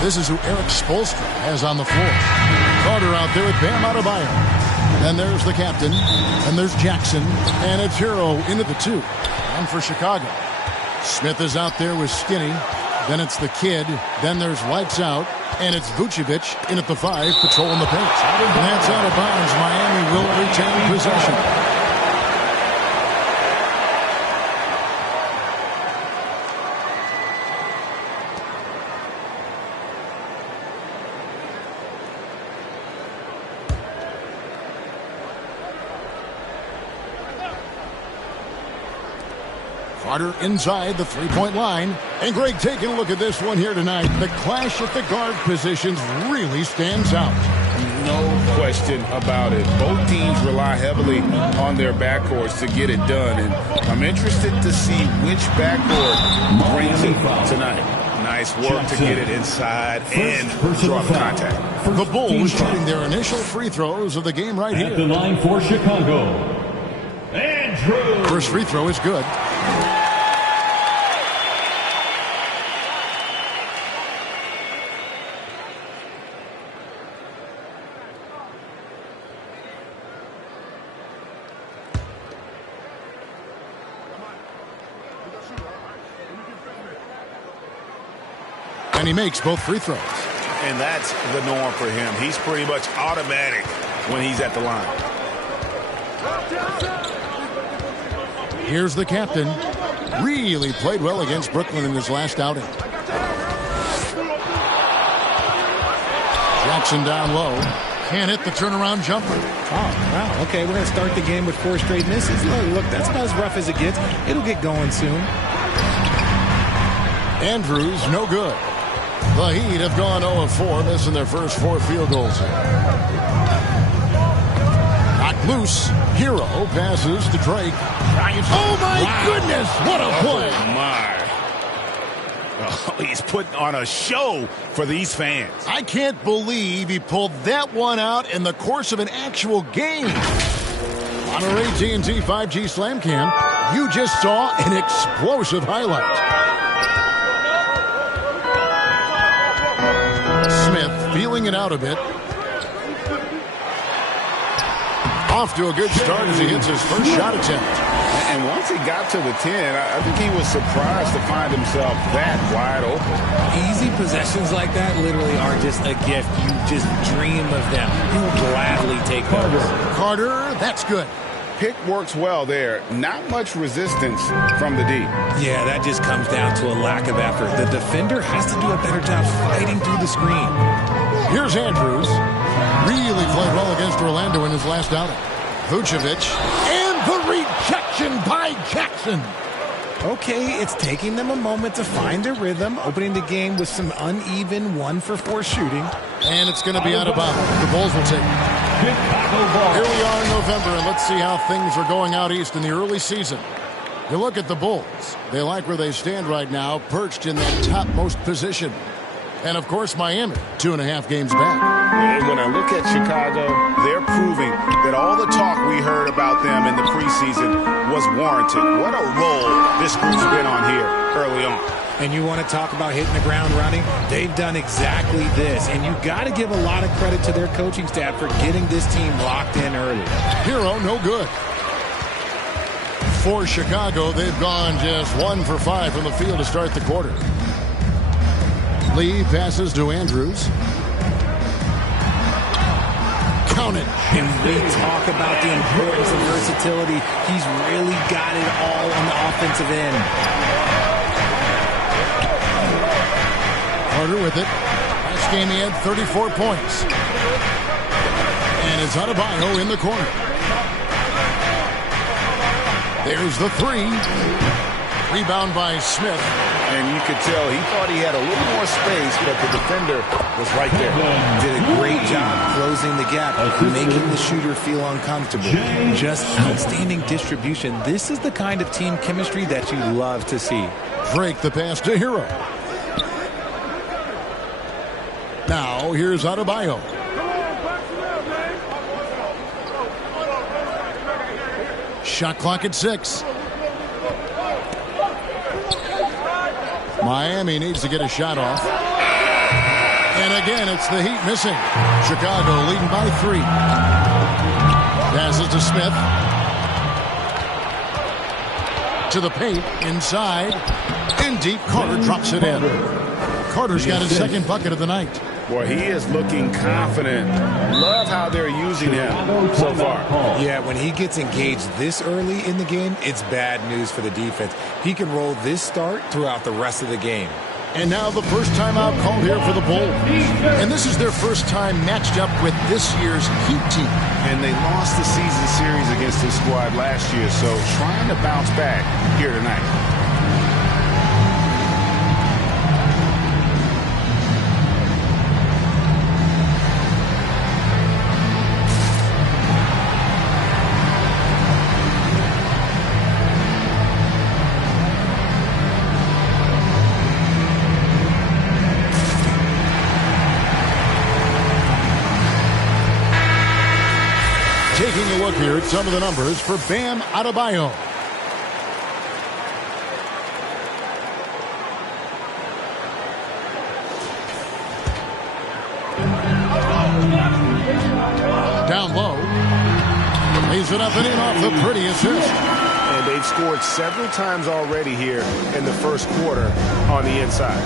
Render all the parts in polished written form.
This is who Eric Spoelstra has on the floor. Carter out there with Bam Adebayo. And there's the captain. And there's Jackson. And it's Hero into the 2. And for Chicago. Smith is out there with Skinny. Then it's the kid. Then there's lights out. And it's Vucevic in at the 5, patrolling the paint. And that's out of bounds. Miami will retain possession. Carter inside the three-point line. And Greg, taking a look at this one here tonight. The clash at the guard positions really stands out. No question about it. Both teams rely heavily on their backcourts to get it done. And I'm interested to see which backcourt brings it tonight. Nice work to get it inside and draw the contact. The Bulls shooting their initial free throws of the game right here. At the line for Chicago, Andrew. First free throw is good. And he makes both free throws. And that's the norm for him. He's pretty much automatic when he's at the line. Here's the captain. Really played well against Brooklyn in his last outing. Jackson down low. Can't hit the turnaround jumper. Oh, wow. Okay, we're going to start the game with 4 straight misses. Look, that's about as rough as it gets. It'll get going soon. Andrews, no good. The Heat have gone 0 of 4, missing their first 4 field goals. Knocked loose. Hero passes to Drake. Oh, my goodness. What a play. Oh, my. Oh, he's putting on a show for these fans. I can't believe he pulled that one out in the course of an actual game. On our AT&T 5G Slam Cam, you just saw an explosive highlight. Smith feeling it out a bit. Off to a good start as he hits his first shot attempt. And once he got to the 10, I think he was surprised to find himself that wide open. Easy possessions like that literally are just a gift. You just dream of them. You'll gladly take those. Carter, that's good. Pick works well there. Not much resistance from the D. Yeah, that just comes down to a lack of effort. The defender has to do a better job fighting through the screen. Here's Andrews. Really played well against Orlando in his last outing. Vucevic. And the rejection by Jackson. Okay, it's taking them a moment to find their rhythm, opening the game with some uneven 1-for-4 shooting. And it's going to be out of bounds. The Bulls will take it. Here we are in November, and let's see how things are going out east in the early season. You look at the Bulls. They like where they stand right now, perched in that topmost position. And, of course, Miami, 2.5 games back. And when I look at Chicago, they're proving that all the talk we heard about them in the preseason was warranted. What a role this group's been on here early on. And you want to talk about hitting the ground running? They've done exactly this. And you got to give a lot of credit to their coaching staff for getting this team locked in early. Hero, no good. For Chicago, they've gone just 1 for 5 from the field to start the quarter. Lee passes to Andrews. Count it. And we talk about the importance of versatility. He's really got it all on the offensive end. Carter with it. Last game he had 34 points. And it's Adebayo in the corner. There's the 3. Rebound by Smith. And you could tell he thought he had a little more space, but the defender was right there. Did a great job closing the gap, making the shooter feel uncomfortable. Just outstanding distribution. This is the kind of team chemistry that you love to see. Drake the pass to Hero. Now here's Adebayo. Shot clock at 6. Miami needs to get a shot off. And again, it's the Heat missing. Chicago leading by 3. Passes to Smith. To the paint, inside. And deep, Carter drops it in. Carter's got his second bucket of the night. Boy, he is looking confident. Love how they're using him so far. Yeah, when he gets engaged this early in the game, it's bad news for the defense. He can roll this start throughout the rest of the game. And now the first timeout called here for the Bulls. And this is their first time matched up with this year's Heat team. And they lost the season series against this squad last year, so trying to bounce back here tonight. Taking a look here at some of the numbers for Bam Adebayo. Down low. Lays it up and in off the pretty assist. And they've scored several times already here in the first quarter on the inside.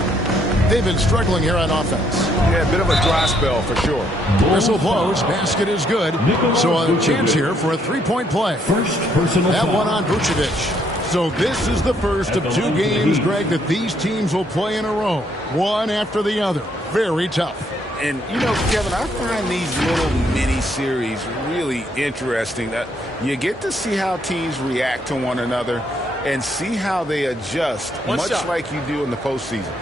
They've been struggling here on offense. Yeah, a bit of a dry spell for sure. Whistle blows. Basket is good. So a chance here for a three-point play. First personal That foul. one on Vucevic. So this is the first of 2 games, Greg, that these teams will play in a row. One after the other. Very tough. And, you know, Kevin, I find these little mini-series really interesting. You get to see how teams react to one another and see how they adjust, much like you do in the postseason.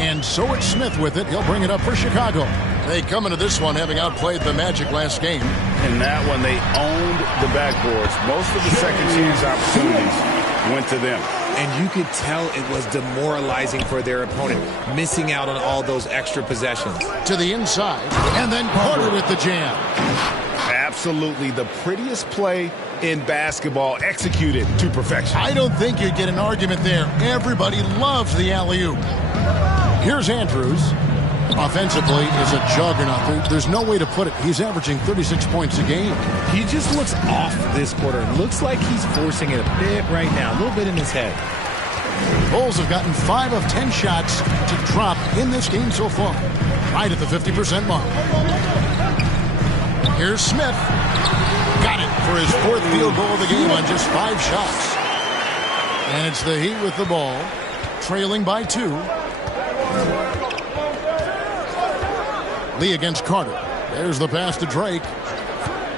And so it's Smith with it. He'll bring it up for Chicago. They come into this one having outplayed the Magic last game. In that one, they owned the backboards. Most of the second chance opportunities went to them. And you could tell it was demoralizing for their opponent, missing out on all those extra possessions. To the inside. And then Carter with the jam. Absolutely the prettiest play in basketball, executed to perfection. I don't think you'd get an argument there. Everybody loves the alley-oop. Here's Andrews. Offensively is a juggernaut. There's no way to put it. He's averaging 36 points a game. He just looks off this quarter. Looks like he's forcing it a bit right now, a little bit in his head. Bulls have gotten 5 of 10 shots to drop in this game so far. Right at the 50% mark. Here's Smith. Got it for his 4th field goal of the game on just 5 shots. And it's the Heat with the ball, trailing by 2. Lee against Carter. There's the pass to Drake.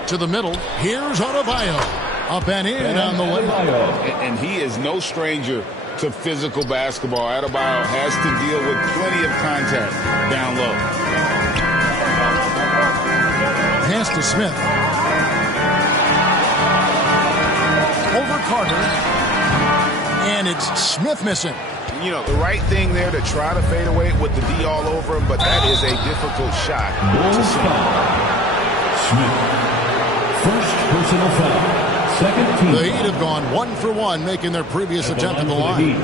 To the middle. Here's Adebayo. Up and in on the layup. And he is no stranger to physical basketball. Adebayo has to deal with plenty of contact down low. Pass to Smith. Over Carter. And it's Smith missing. You know, the right thing there to try to fade away with the D all over him, but that is a difficult shot to see. Smith. First personal foul. Second team. The Heat have gone 1 for 1, making their previous attempt at the line.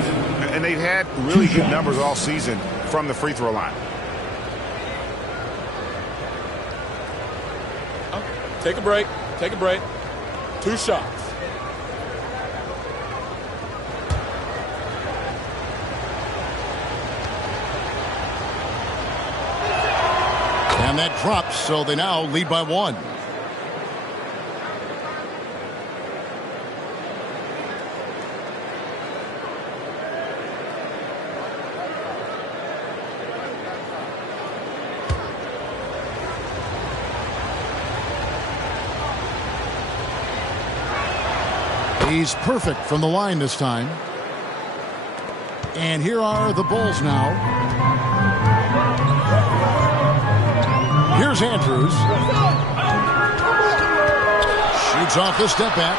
And they've had really good numbers all season from the free throw line. Take a break. Take a break. 2 shots. And that drops, so they now lead by 1. He's perfect from the line this time. And here are the Bulls now. Here's Andrews. Shoots off the step back.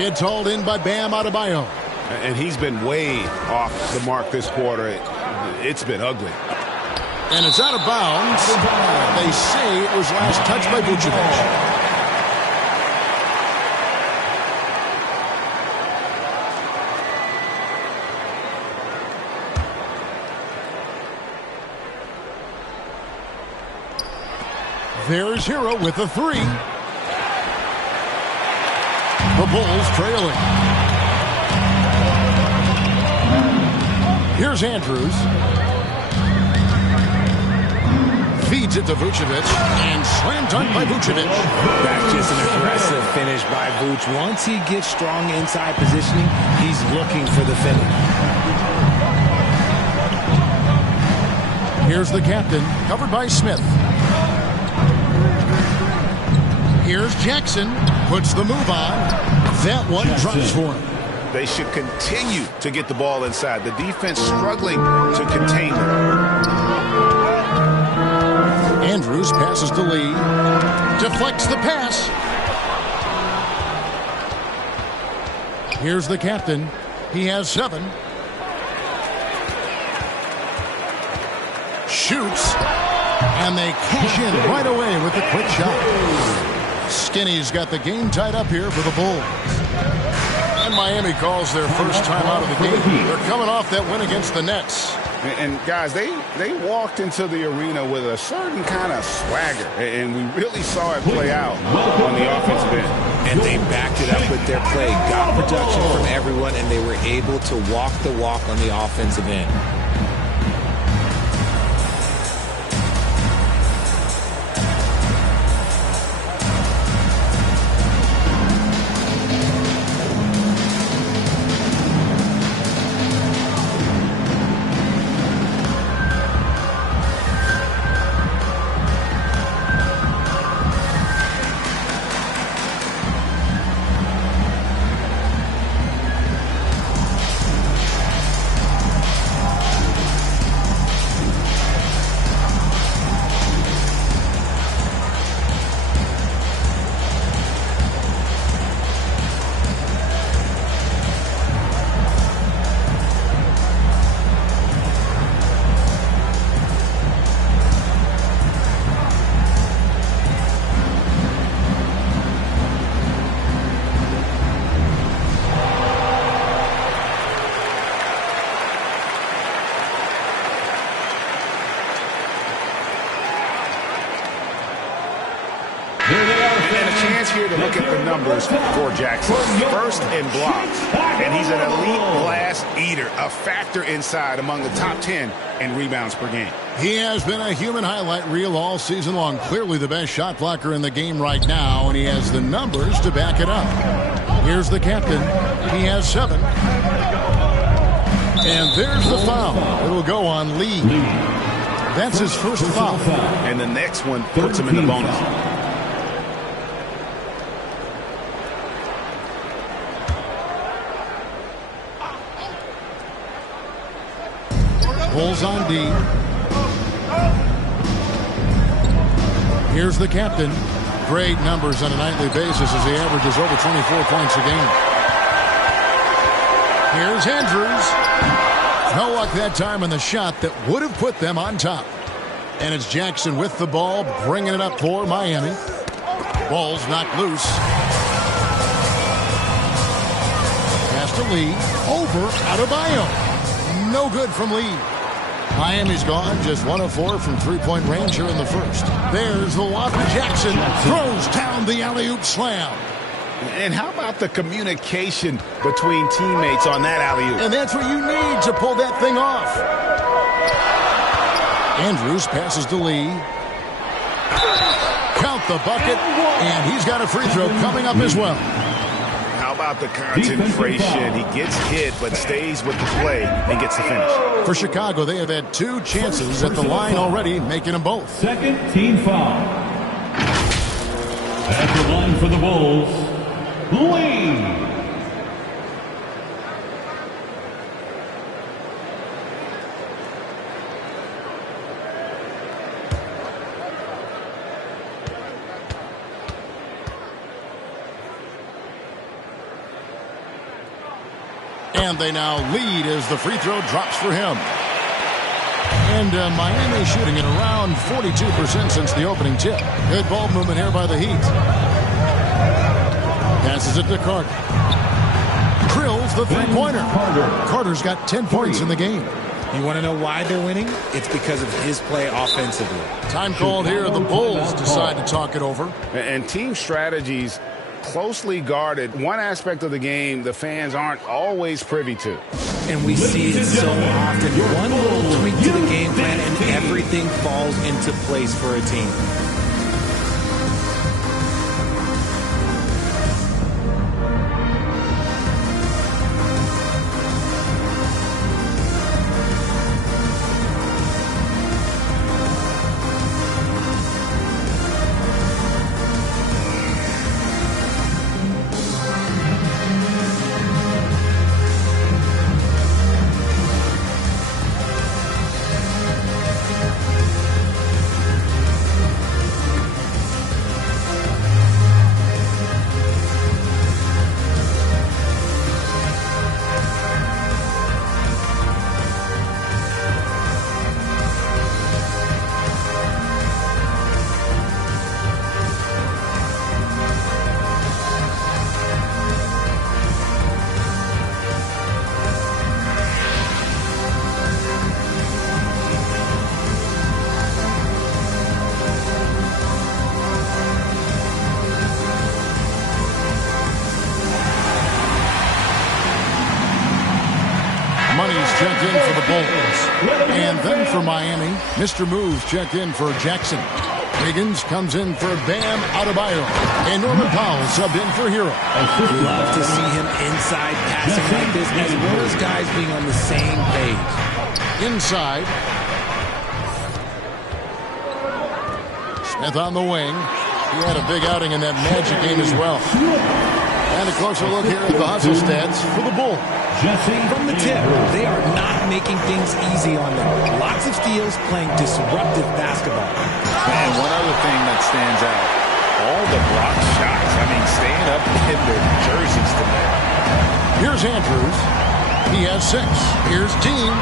It's hauled in by Bam Adebayo. And he's been way off the mark this quarter. It's been ugly. And it's out of bounds. They say it was last touched by Vucevic. There's Hero with a three. The Bulls trailing. Here's Andrews. Feeds it to Vucevic. And slam dunk by Vucevic. That's just an aggressive finish by Vuce. Once he gets strong inside positioning, he's looking for the finish. Here's the captain, covered by Smith. Here's Jackson, puts the move on. That one drops for him. They should continue to get the ball inside. The defense struggling to contain them. Andrews passes to Lee. Deflects the pass. Here's the captain. He has 7. Shoots. And they cash in right away with a quick shot. Skinny's got the game tied up here for the Bulls. And Miami calls their first time out of the game. They're coming off that win against the Nets. And guys, they walked into the arena with a certain kind of swagger. And we really saw it play out on the offensive end. And they backed it up with their play. Got production from everyone, and they were able to walk the walk on the offensive end. Here to look at the numbers for Jackson. First in blocks, and he's an elite glass eater, a factor inside among the top 10 in rebounds per game. He has been a human highlight reel all season long. Clearly the best shot blocker in the game right now, and he has the numbers to back it up. Here's the captain. He has 7. And there's the foul. It'll go on Lee. That's his first foul. And the next one puts him in the bonus. Bulls on D. Here's the captain. Great numbers on a nightly basis as he averages over 24 points a game. Here's Andrews. No luck that time on the shot that would have put them on top. And it's Jackson with the ball, bringing it up for Miami. Ball's knocked loose. Pass to Lee. Over Adebayo. No good from Lee. Miami's gone just 1 of 4 from three-point range here in the first. There's the lob to Jackson. Throws down the alley-oop slam. And how about the communication between teammates on that alley-oop? And that's what you need to pull that thing off. Andrews passes to Lee. Count the bucket. And he's got a free throw coming up as well. How about the concentration? He gets hit but stays with the play and gets the finish. For Chicago, they have had 2 chances at the line already, making them both. Second team foul. At the line for the Bulls, Lee. And they now lead as the free throw drops for him. And Miami shooting at around 42% since the opening tip. Good ball movement here by the Heat. Passes it to Carter. Drills the three-pointer. Carter's got 10 points in the game. You want to know why they're winning? It's because of his play offensively. Time called here. The Bulls decide to talk it over. And team strategies closely guarded. One aspect of the game the fans aren't always privy to. And we see it so often. One little tweak to the game plan and everything falls into place for a team. Money's checked in for the Bulls. And then for Miami, Mr. Moves checked in for Jackson. Wiggins comes in for Bam Adebayo. And Norman Powell subbed in for Hero. Love to see him inside passing like this, as well as guys being on the same page. Inside. Smith on the wing. He had a big outing in that Magic game as well. And a closer look here at the hustle stats for the Bulls. From the tip, they are not making things easy on them. Lots of steals, playing disruptive basketball. And one other thing that stands out, all the block shots. I mean, staying up in their jerseys tonight. Here's Andrews. He has 6. Here's Team.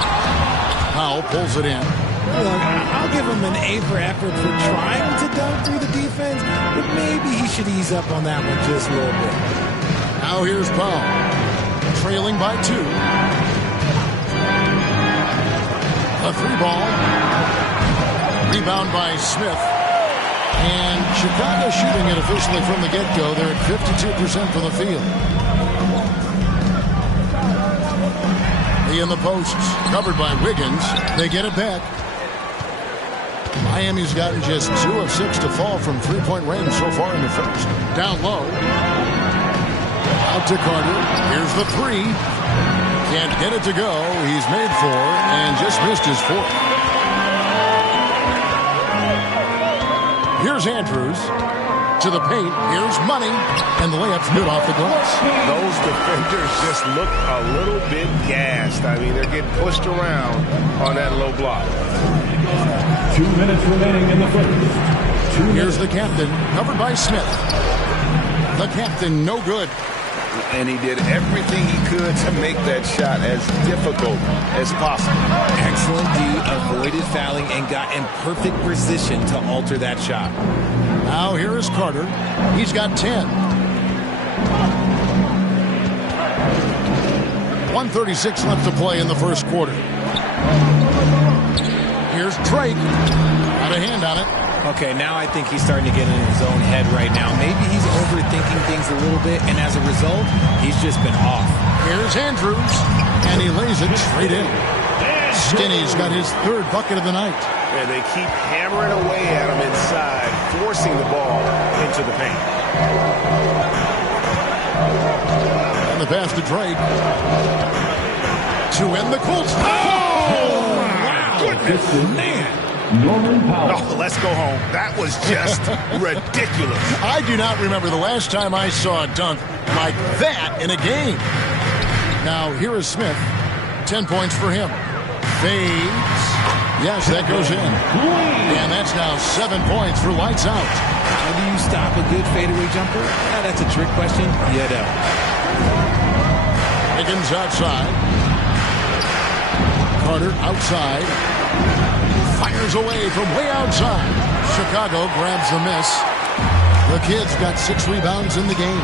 Powell pulls it in. Look, I'll give him an A for effort for trying to dunk through the defense, but maybe he should ease up on that one just a little bit. Now here's Powell. Trailing by 2. A 3-ball. Rebound by Smith. And Chicago shooting it officially from the get-go. They're at 52% from the field. He in the posts. Covered by Wiggins. They get it back. Miami's gotten just 2 of 6 to fall from three-point range so far in the first. Down low. Out to Carter. Here's the 3. Can't get it to go. He's made 4 and just missed his 4th. Here's Andrews. To the paint. Here's Money. And the layup's good off the glass. Those defenders just look a little bit gassed. I mean, they're getting pushed around on that low block. 2 minutes remaining in the first. Here's the captain. Covered by Smith. The captain, no good. And he did everything he could to make that shot as difficult as possible. Excellent D, avoided fouling, and got in perfect position to alter that shot. Now here is Carter. He's got 10. 1:36 left to play in the first quarter. Here's Drake. Got a hand on it. Okay, now I think he's starting to get in his own head right now. Maybe he's overthinking things a little bit, and as a result, he's just been off. Here's Andrews, and he lays it straight in. Skinny's got his 3rd bucket of the night. And they keep hammering away at him inside, forcing the ball into the paint. And the pass to Drake. To end the Colts. Oh, my goodness. Man. Norman Powell. Oh, let's go home. That was just ridiculous. I do not remember the last time I saw a dunk like that in a game. Now, here is Smith. 10 points for him. Fades. Yes, that goes in. And that's now 7 points for lights out. How do you stop a good fadeaway jumper? That's a trick question. You don't. Higgins outside. Carter outside. fires away from way outside. Chicago grabs the miss. The Kid's got 6 rebounds in the game.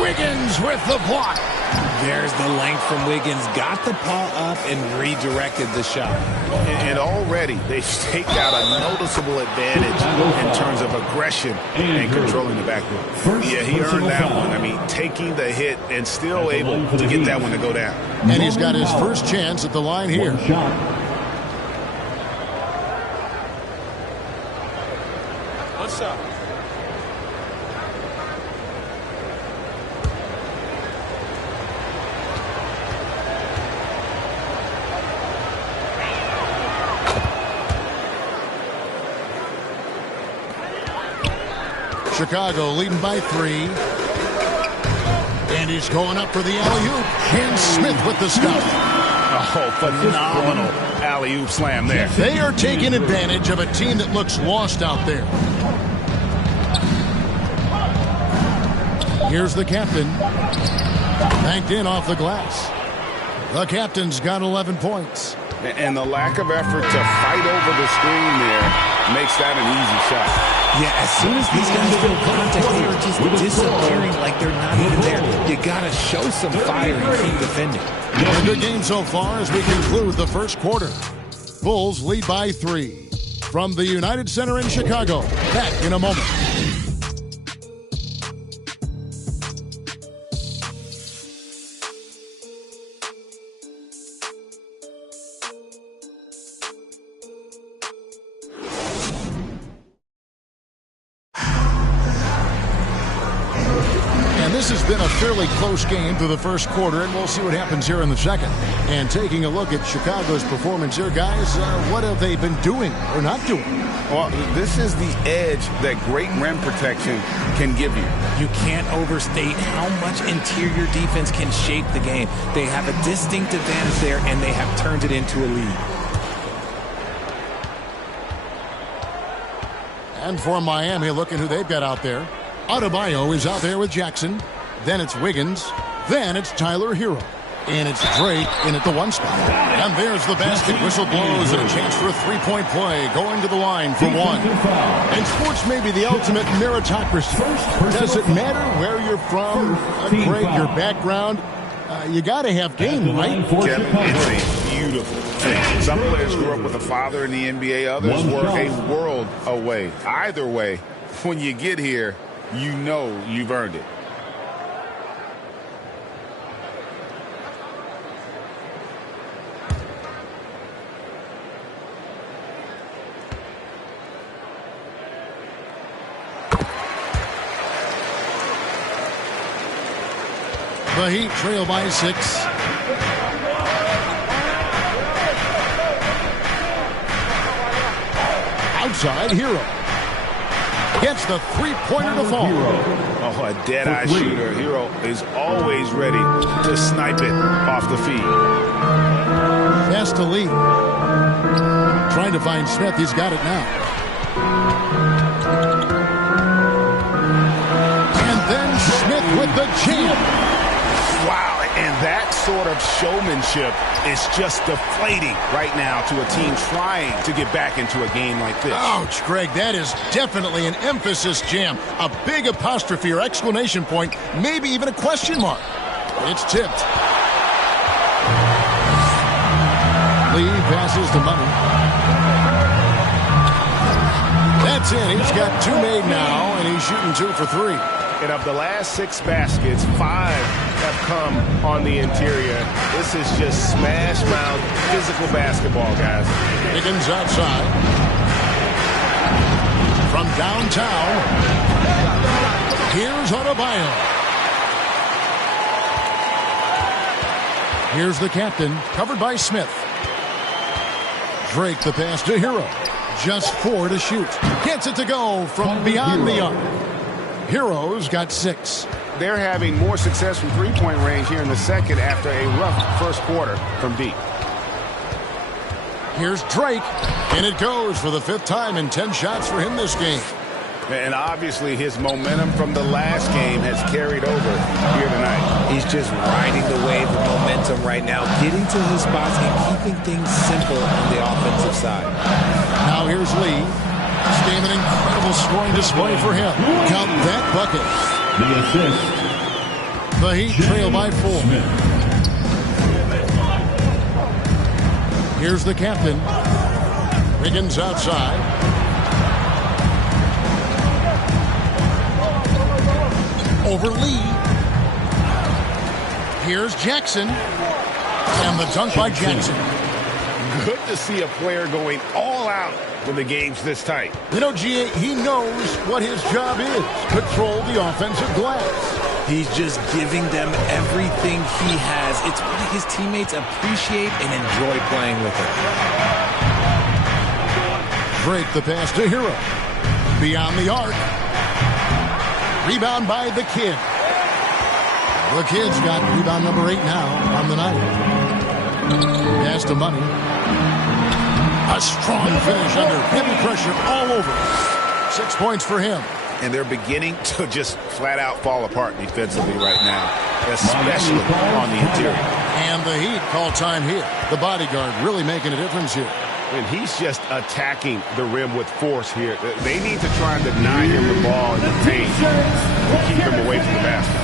Wiggins with the block. There's the length from Wiggins. Got the paw up and redirected the shot. And already they've staked out a noticeable advantage in terms of aggression and controlling the backcourt. Yeah, he earned that one. I mean, taking the hit and still able to get that one to go down. And he's got his first chance at the line here. One shot. Chicago leading by 3. And he's going up for the alley-oop. And Smith with the stuff. Oh, phenomenal alley-oop slam there. They are taking advantage of a team that looks lost out there. Here's the captain. Banked in off the glass. The captain's got 11 points. And the lack of effort to fight over the screen there makes that an easy shot. Yeah, as soon as these guys feel contact, they are just disappearing like they're not even there. You got to show some fire and keep defending. A good game so far as we conclude the first quarter. Bulls lead by 3. From the United Center in Chicago. Back in a moment. This has been a fairly close game through the first quarter, and we'll see what happens here in the second. And taking a look at Chicago's performance here, guys, what have they been doing or not doing? Well, this is the edge that great rim protection can give you. You can't overstate how much interior defense can shape the game. They have a distinct advantage there, and they have turned it into a lead. And for Miami, look at who they've got out there. Adebayo is out there with Jackson. Then it's Wiggins. Then it's Tyler Hero. And it's Drake in at the 1 spot. And there's the basket. Whistle blows and a chance for a 3-point play. Going to the line for 1. And sports may be the ultimate meritocracy. Does it matter where you're from, Greg, your background? You got to have game, right? Kevin, it's a beautiful thing. Some players grew up with a father in the NBA. Others were a world away. Either way, when you get here, you know you've earned it. The Heat trail by 6. Outside, Hero. Gets the 3-pointer to fall. Oh, a dead-eye shooter. Hero is always ready to snipe it off the feed. Fast to lead. Trying to find Smith. He's got it now. And then Smith with the jam. Wow, and that sort of showmanship is just deflating right now to a team trying to get back into a game like this. Ouch, Greg, that is definitely an emphasis jam. A big apostrophe or exclamation point, maybe even a question mark. It's tipped. Lee passes to Money. That's it. He's got 2 made now, and he's shooting 2 for 3. And of the last 6 baskets, 5 have come on the interior. This is just smash mouth physical basketball, guys. Higgins outside. From downtown, here's Adebayo. Here's the captain, covered by Smith. Drake the pass to Hero. Just 4 to shoot. Gets it to go from beyond the arc. Hero's got 6. They're having more success from three-point range here in the second after a rough first quarter from deep. Here's Drake, and it goes for the 5th time in 10 shots for him this game. And obviously his momentum from the last game has carried over here tonight. He's just riding the wave of momentum momentum right now, getting to his spots and keeping things simple on the offensive side. Now here's Lee. This game an incredible scoring display for him. Count that bucket. The assist. The Heat trail by 4. Here's the captain. Wiggins outside. Over Lee. Here's Jackson. And the dunk by Jackson. Good to see a player going all out when the game's this tight. You know, G.A., he knows what his job is. Control the offensive glass. He's just giving them everything he has. It's why his teammates appreciate and enjoy playing with him. Drake the pass to Hero. Beyond the arc. Rebound by the Kid. The Kid's got rebound number 8 now on the night. Pass to Money. A strong finish under heavy pressure all over. 6 points for him. And they're beginning to just flat out fall apart defensively right now, especially on the interior. And the Heat call time here. The bodyguard really making a difference here. And he's just attacking the rim with force here. They need to try and deny him the ball in the paint to keep him away from the basket.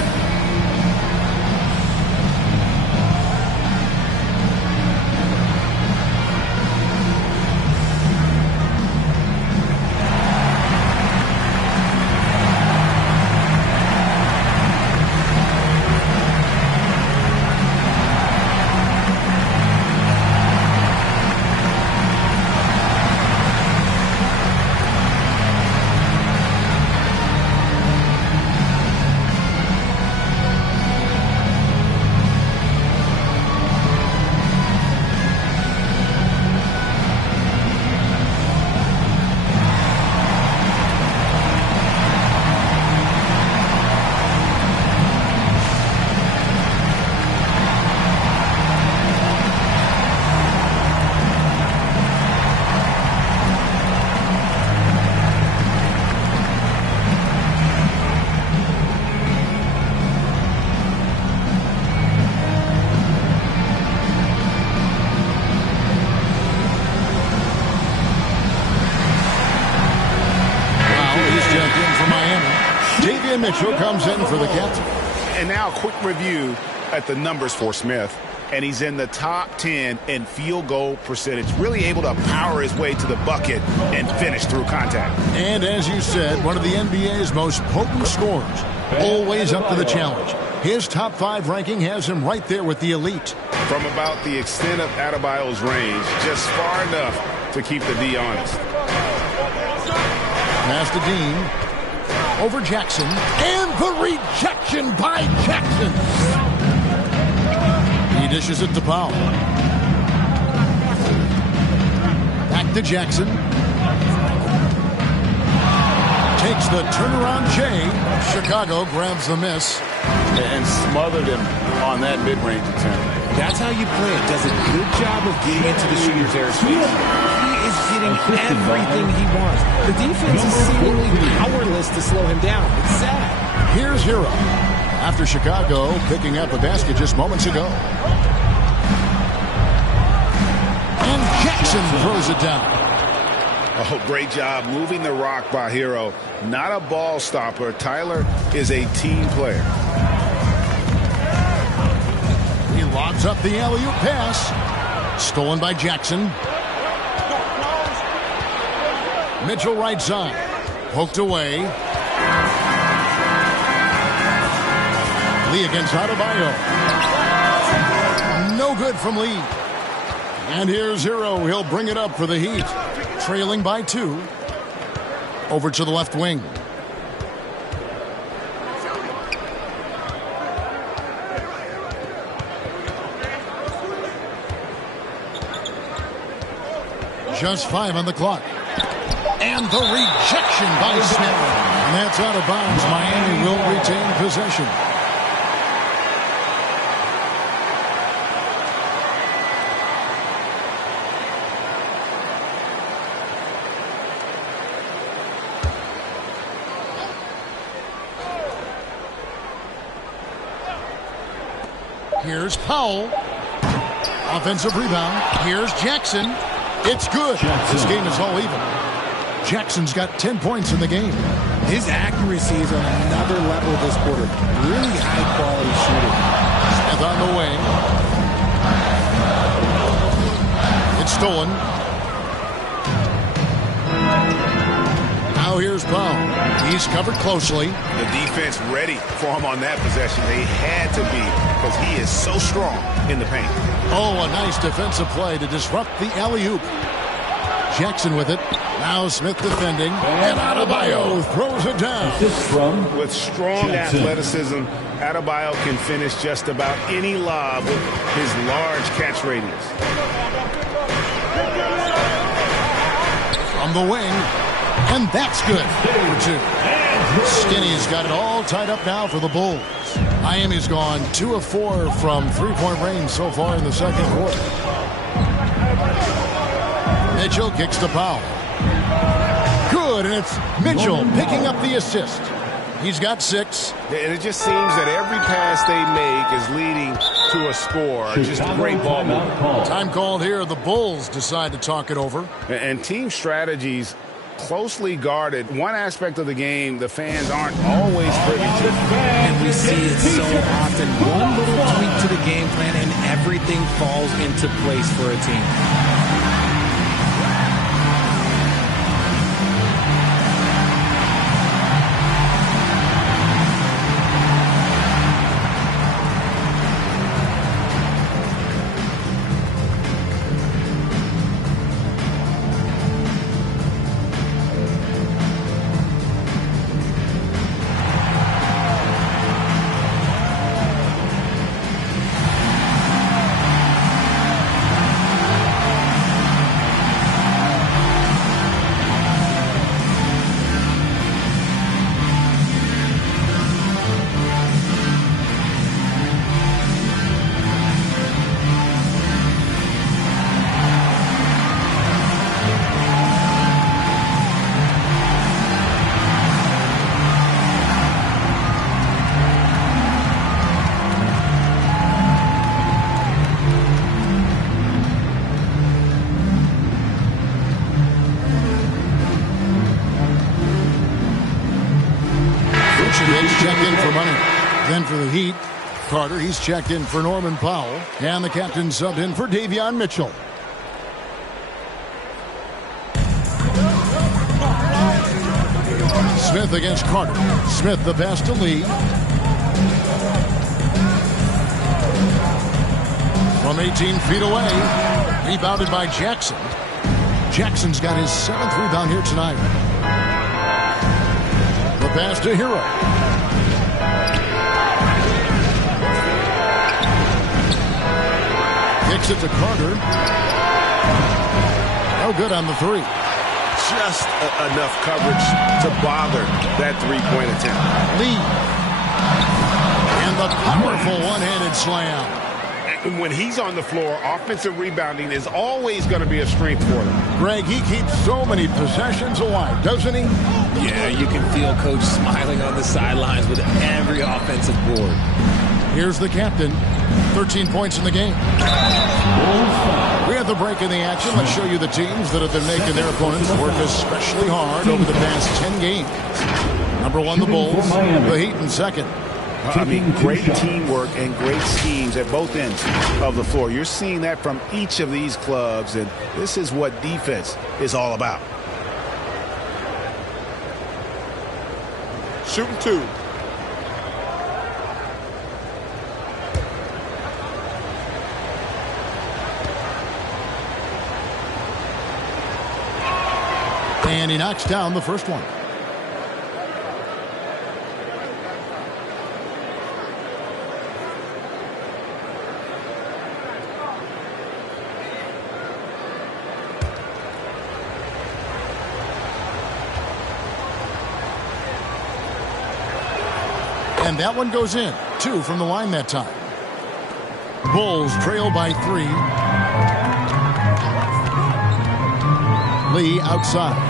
Mitchell comes in for the captain. And now a quick review at the numbers for Smith. And he's in the top 10 in field goal percentage. Really able to power his way to the bucket and finish through contact. And as you said, one of the NBA's most potent scorers. Always up to the challenge. His top 5 ranking has him right there with the elite. From about the extent of Adebayo's range, just far enough to keep the D honest. Pass to Dean. Over Jackson. And the rejection by Jackson. He dishes it to Powell. Back to Jackson. Takes the turnaround J. Chicago grabs the miss. And smothered him on that mid-range attempt. That's how you play it. Does a good job of getting into the shooter's airspace. He is getting everything he wants. The defense is seemingly powerless to slow him down. It's sad. Here's Hero. After Chicago picking up a basket just moments ago. And Jackson throws it down. Oh, great job moving the rock by Hero. Not a ball stopper. Tyler is a team player. He lobs up the alley-oop pass. Stolen by Jackson. Mitchell right side. Poked away. Lee against Adebayo. No good from Lee. And here's Hero. He'll bring it up for the Heat. Trailing by 2. Over to the left wing. Just 5 on the clock. And the rejection by Smith. And that's out of bounds. Miami will retain possession. Here's Powell. Offensive rebound. Here's Jackson. It's good. This game is all even. Jackson's got 10 points in the game. His accuracy is on another level this quarter. Really high-quality shooting. Smith on the wing. It's stolen. Now here's Powell. He's covered closely. The defense ready for him on that possession. They had to be because he is so strong in the paint. Oh, a nice defensive play to disrupt the alley-oop. Jackson with it. Now Smith defending. And Adebayo throws it down. With strong athleticism, Adebayo can finish just about any lob with his large catch radius. From the wing. And that's good. For two. Skinny's got it all tied up now for the Bulls. Miami's gone 2 of 4 from three-point range so far in the second quarter. Mitchell kicks to Powell. Good, and it's Mitchell picking up the assist. He's got 6. And it just seems that every pass they make is leading to a score. Just a great ball movement. Time called here. The Bulls decide to talk it over. And team strategies closely guarded. One aspect of the game the fans aren't always privy to. And we see it so often. One little tweak to the game plan and everything falls into place for a team. Checked in for money. Then for the Heat, Carter, he's checked in for Norman Powell. And the captain subbed in for Davion Mitchell. Smith against Carter. Smith the pass to Lee. From 18 feet away. Rebounded by Jackson. Jackson's got his 7th rebound here tonight. The pass to Hero. Kicks it to Carter. No good on the 3. Just enough coverage to bother that three-point attempt. Lee. And the powerful one-handed slam. And when he's on the floor, offensive rebounding is always going to be a strength for him. Greg, he keeps so many possessions alive, doesn't he? Yeah, you can feel Coach smiling on the sidelines with every offensive board. Here's the captain. 13 points in the game. We have the break in the action. Let's show you the teams that have been making their opponents work especially hard over the past 10 games. Number 1, the Bulls. The Heat in second. I mean, great teamwork and great schemes at both ends of the floor. You're seeing that from each of these clubs, and this is what defense is all about. Shooting 2. And he knocks down the first one. And that one goes in. 2 from the line that time. Bulls trail by 3. Lee outside.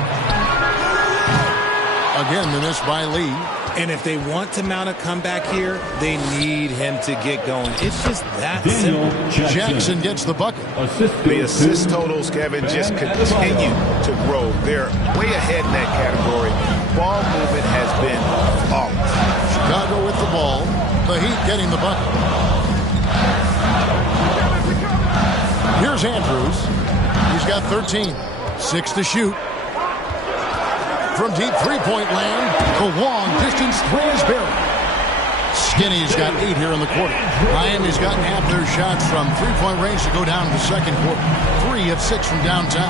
Again, the miss by Lee. And if they want to mount a comeback here, they need him to get going. It's just that simple. Jackson gets the bucket. The assist totals, Kevin, just continue to grow. They're way ahead in that category. Ball movement has been flawless. Chicago with the ball. The Heat getting the bucket. Here's Andrews. He's got 13. 6 to shoot. From deep three-point land, the long distance three is buried. Skinny's got 8 here in the quarter. Miami's gotten half their shots from three-point range to go down in the second quarter. 3 of 6 from downtown.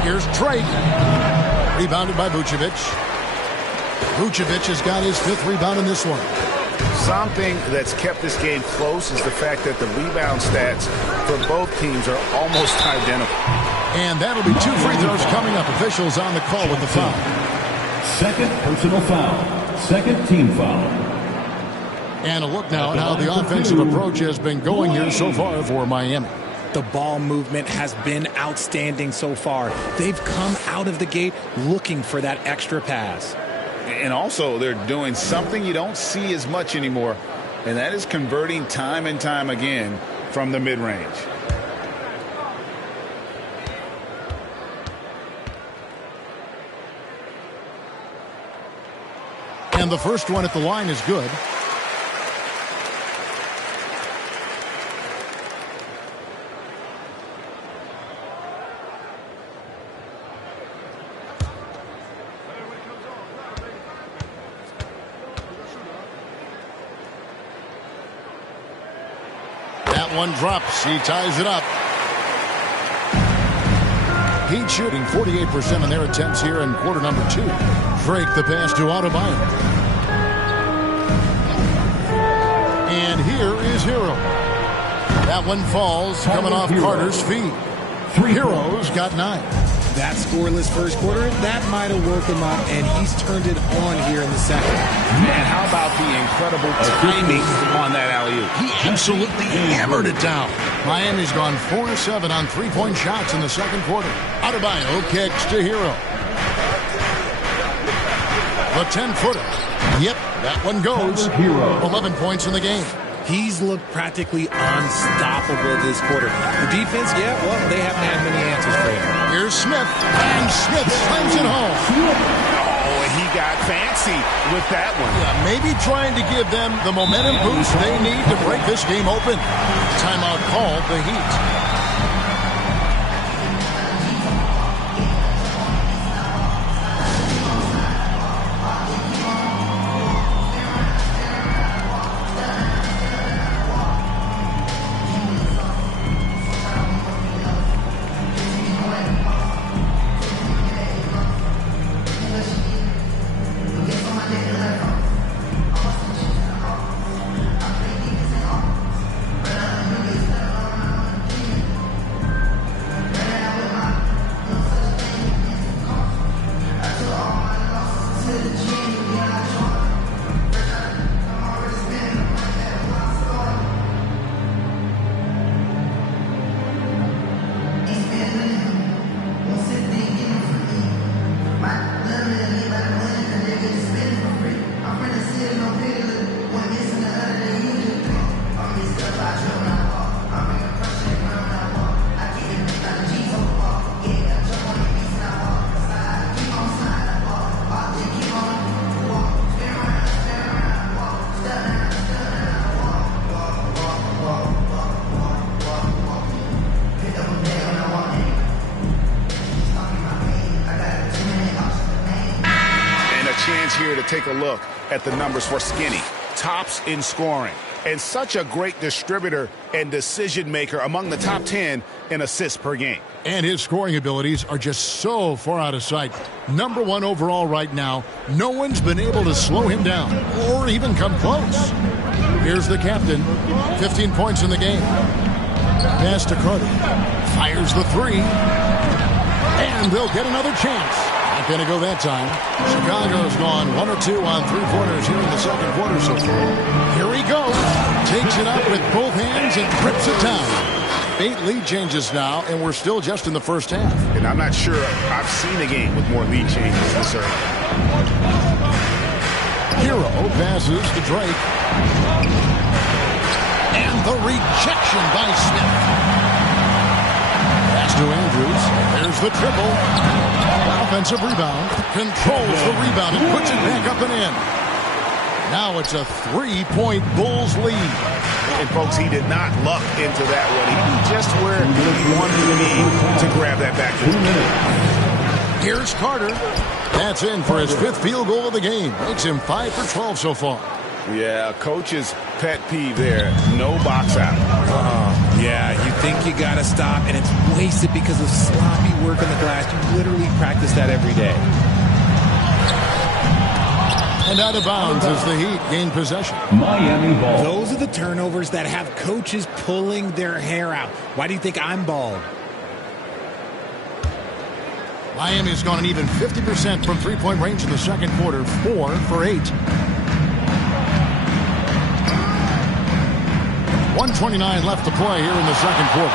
Here's Drake. Rebounded by Vucevic. Vucevic has got his 5th rebound in this one. Something that's kept this game close is the fact that the rebound stats for both teams are almost identical. And that'll be 2 free throws coming up. Officials on the call with the foul. Second personal foul. Second team foul. And a look now at how the offensive approach has been going here so far for Miami. The ball movement has been outstanding so far. They've come out of the gate looking for that extra pass. And also, they're doing something you don't see as much anymore, and that is converting time and time again from the mid-range. And the first one at the line is good. That one drops. He ties it up. Heat shooting 48% on their attempts here in quarter number 2. Drake the pass to Adebayo. And here is Hero. That one falls coming off Carter's feet. Hero's got 9. That scoreless first quarter, that might have woken him up, and he's turned it on here in the second. And how about the incredible timing on that alley-oop? He absolutely hammered it down. Miami's gone 4 of 7 on three-point shots in the second quarter. Adebayo kicks to Hero. The 10-footer. Yep, that one goes. 11 points in the game. He's looked practically unstoppable this quarter. The defense, yeah, well, they haven't had many answers for him. Here's Smith, and Smith slams it home. Oh, and he got fancy with that one. Yeah, maybe trying to give them the momentum boost they need to break this game open. Timeout called the Heat. Here to take a look at the numbers for Skinny. Tops in scoring and such a great distributor and decision maker, among the top 10 in assists per game. And his scoring abilities are just so far out of sight. Number 1 overall right now. No one's been able to slow him down or even come close. Here's the captain. 15 points in the game. Pass to Carter. Fires the 3. And they'll get another chance. Not going to go that time. Chicago's gone 1 or 2 on three-pointers here in the second quarter so far. Here he goes. Takes it up with both hands and rips it down. 8 lead changes now, and we're still just in the first half. And I'm not sure I've seen a game with more lead changes this early. Hero passes to Drake. And the rejection by Smith. Pass to Andrews. There's the triple. Offensive rebound. Controls the rebound and puts it back up and in. Now it's a 3-point Bulls lead. And, folks, he did not luck into that one. He knew just where he wanted to be to grab that back. Here's Carter. That's in for his 5th field goal of the game. Makes him 5 for 12 so far. Yeah, coach's pet peeve there. No box out. Yeah, you think you got to stop, and it's wasted because of sloppy work on the glass. You literally practice that every day. And out of bounds as the Heat gain possession. Miami ball. Those are the turnovers that have coaches pulling their hair out. Why do you think I'm bald? Miami's gone an even 50% from three-point range in the second quarter. 4 for 8. 1:29 left to play here in the second quarter.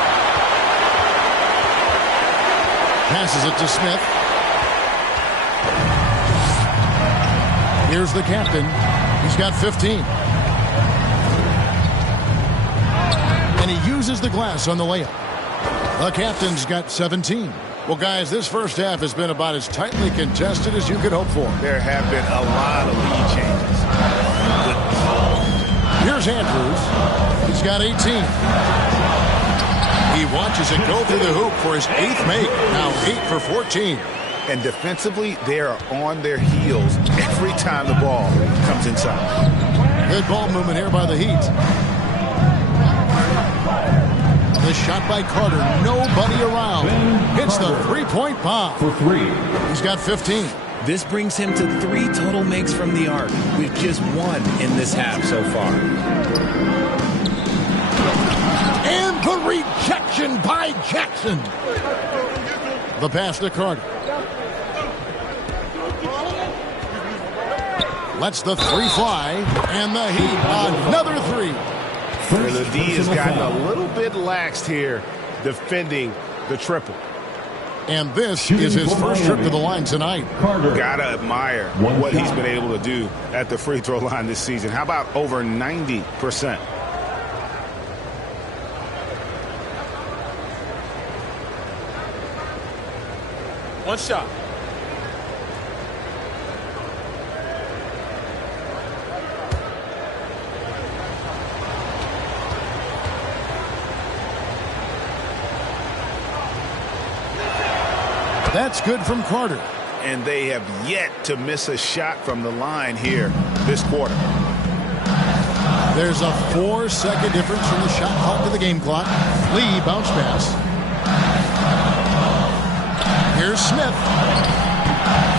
Passes it to Smith. Here's the captain. He's got 15. And he uses the glass on the layup. The captain's got 17. Well, guys, this first half has been about as tightly contested as you could hope for. There have been a lot of lead changes. Here's Andrews. He's got 18. He watches it go through the hoop for his 8th make. Now 8 for 14. And defensively, they are on their heels every time the ball comes inside. Good ball movement here by the Heat. The shot by Carter. Nobody around. Hits the three-point bomb. For 3. He's got 15. This brings him to 3 total makes from the arc, with just 1 in this half so far. And the rejection by Jackson. The pass to Carter. Lets the 3 fly, and the Heat another 3. And the D has gotten a little bit laxed here defending the triple. And this is his first trip to the line tonight. Carter. Gotta admire what he's been able to do at the free throw line this season. How about over 90%? One shot. That's good from Carter. And they have yet to miss a shot from the line here this quarter. There's a 4-second difference from the shot clock to the game clock. Lee bounce pass. Here's Smith.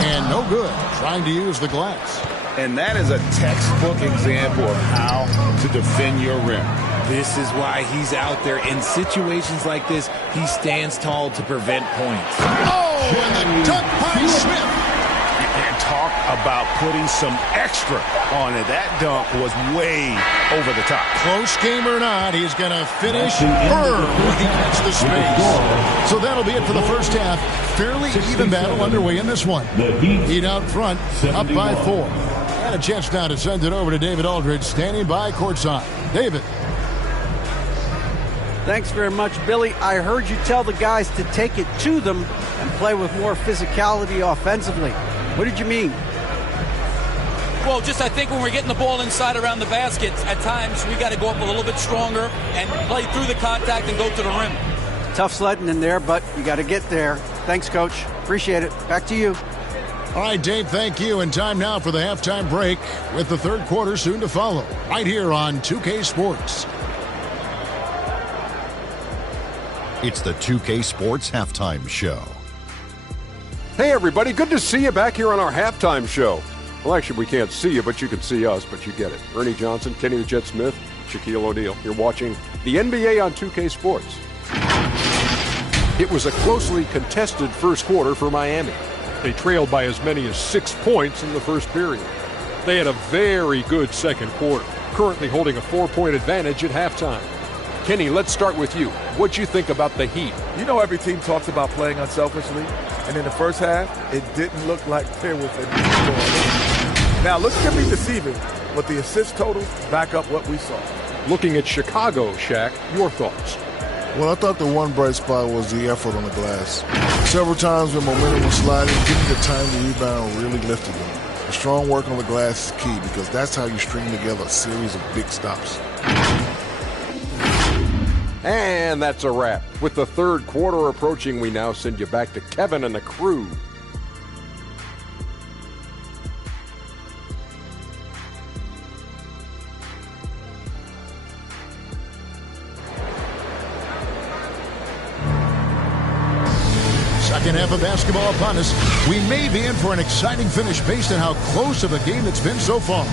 And no good. Trying to use the glass. And that is a textbook example of how to defend your rim. This is why he's out there. In situations like this, he stands tall to prevent points. Oh, and the dunk by Smith. And talk about putting some extra on it. That dunk was way over the top. Close game or not, he's going to finish firm when he gets the space. So that'll be it for the first half. Fairly even battle underway in this one. Heat out front, up by 4. And a chance now to send it over to David Aldridge, standing by courtside. David. Thanks very much, Billy. I heard you tell the guys to take it to them and play with more physicality offensively. What did you mean? Well, just I think when we're getting the ball inside around the basket, at times we got to go up a little bit stronger and play through the contact and go to the rim. Tough sledding in there, but you got to get there. Thanks, Coach. Appreciate it. Back to you. All right, Dave, thank you. And time now for the halftime break with the third quarter soon to follow. Right here on 2K Sports. It's the 2K Sports Halftime Show. Hey, everybody. Good to see you back here on our halftime show. Well, actually, we can't see you, but you can see us, but you get it. Ernie Johnson, Kenny the Jet Smith, Shaquille O'Neal. You're watching the NBA on 2K Sports. It was a closely contested first quarter for Miami. They trailed by as many as 6 points in the first period. They had a very good second quarter, currently holding a 4-point advantage at halftime. Kenny, let's start with you. What'd you think about the Heat? You know, every team talks about playing unselfishly, and in the first half, it didn't look like there was a need for it. Now, looks can be deceiving, but the assist totals back up what we saw. Looking at Chicago, Shaq, your thoughts? Well, I thought the one bright spot was the effort on the glass. Several times when momentum was sliding, getting the time to rebound really lifted them. The strong work on the glass is key because that's how you string together a series of big stops. And that's a wrap. With the third quarter approaching, we now send you back to Kevin and the crew. Second half of basketball upon us. We may be in for an exciting finish based on how close of a game it's been so far.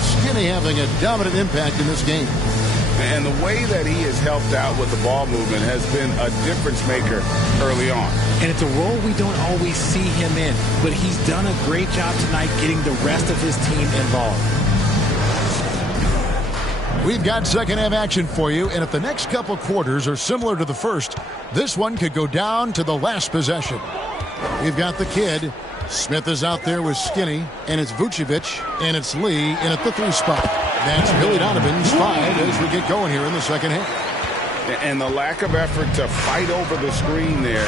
Skinny having a dominant impact in this game. And the way that he has helped out with the ball movement has been a difference maker early on. And it's a role we don't always see him in, but he's done a great job tonight getting the rest of his team involved. We've got second half action for you, and if the next couple quarters are similar to the first, this one could go down to the last possession. We've got the kid. Smith is out there with Skinny, and it's Vucevic, and it's Lee in at the 3 spot. That's Billy Donovan's 5 as we get going here in the second half. And the lack of effort to fight over the screen there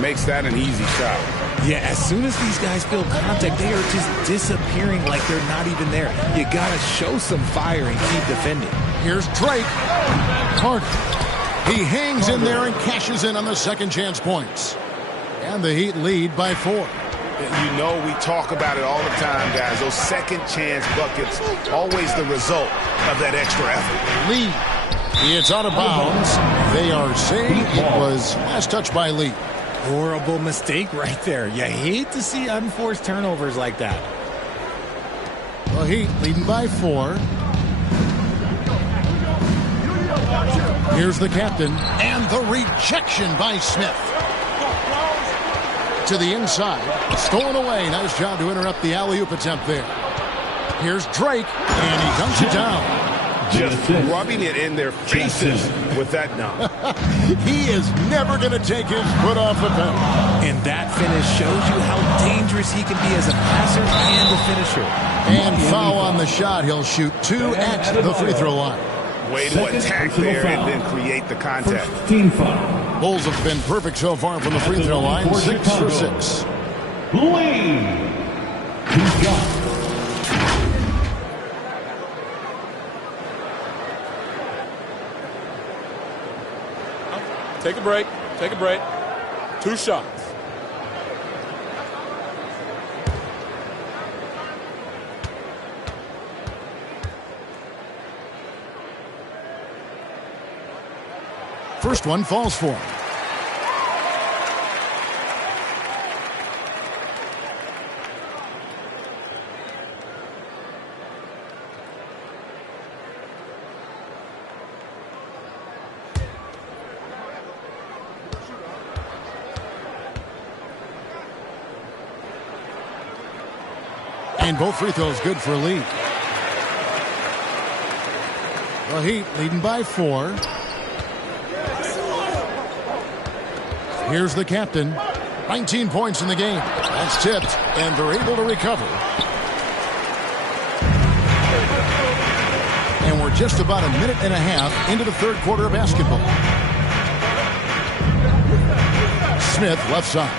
makes that an easy shot. Yeah, as soon as these guys feel contact, they are just disappearing like they're not even there. You got to show some fire and keep defending. Here's Drake. Carter. He hangs in there and cashes in on the second chance points. And the Heat lead by 4. You know we talk about it all the time, guys. Those second chance buckets, always the result of that extra effort. Lee. It's out of bounds. They are saying it was last touch by Lee. Horrible mistake right there. You hate to see unforced turnovers like that. The Heat leading by 4. Here's the captain. And the rejection by Smith. To the inside. Stolen away. Nice job to interrupt the alley-oop attempt there. Here's Drake. And he dunks it down. Just rubbing it in their faces with that now. He is never going to take his foot off the pedal. And that finish shows you how dangerous he can be as a passer and a finisher. And foul on the shot. He'll shoot 2 at the free throw line. Way to attack there and then create the contact. Bulls have been perfect so far from the free throw line. 6 for 6. Blaine. He's got. Take a break. Take a break. 2 shots. First one falls for him. And both free throws good for Lee. The Heat leading by 4. Here's the captain. 19 points in the game. That's tipped, and they're able to recover. And we're just about a minute and a half into the third quarter of basketball. Smith left side.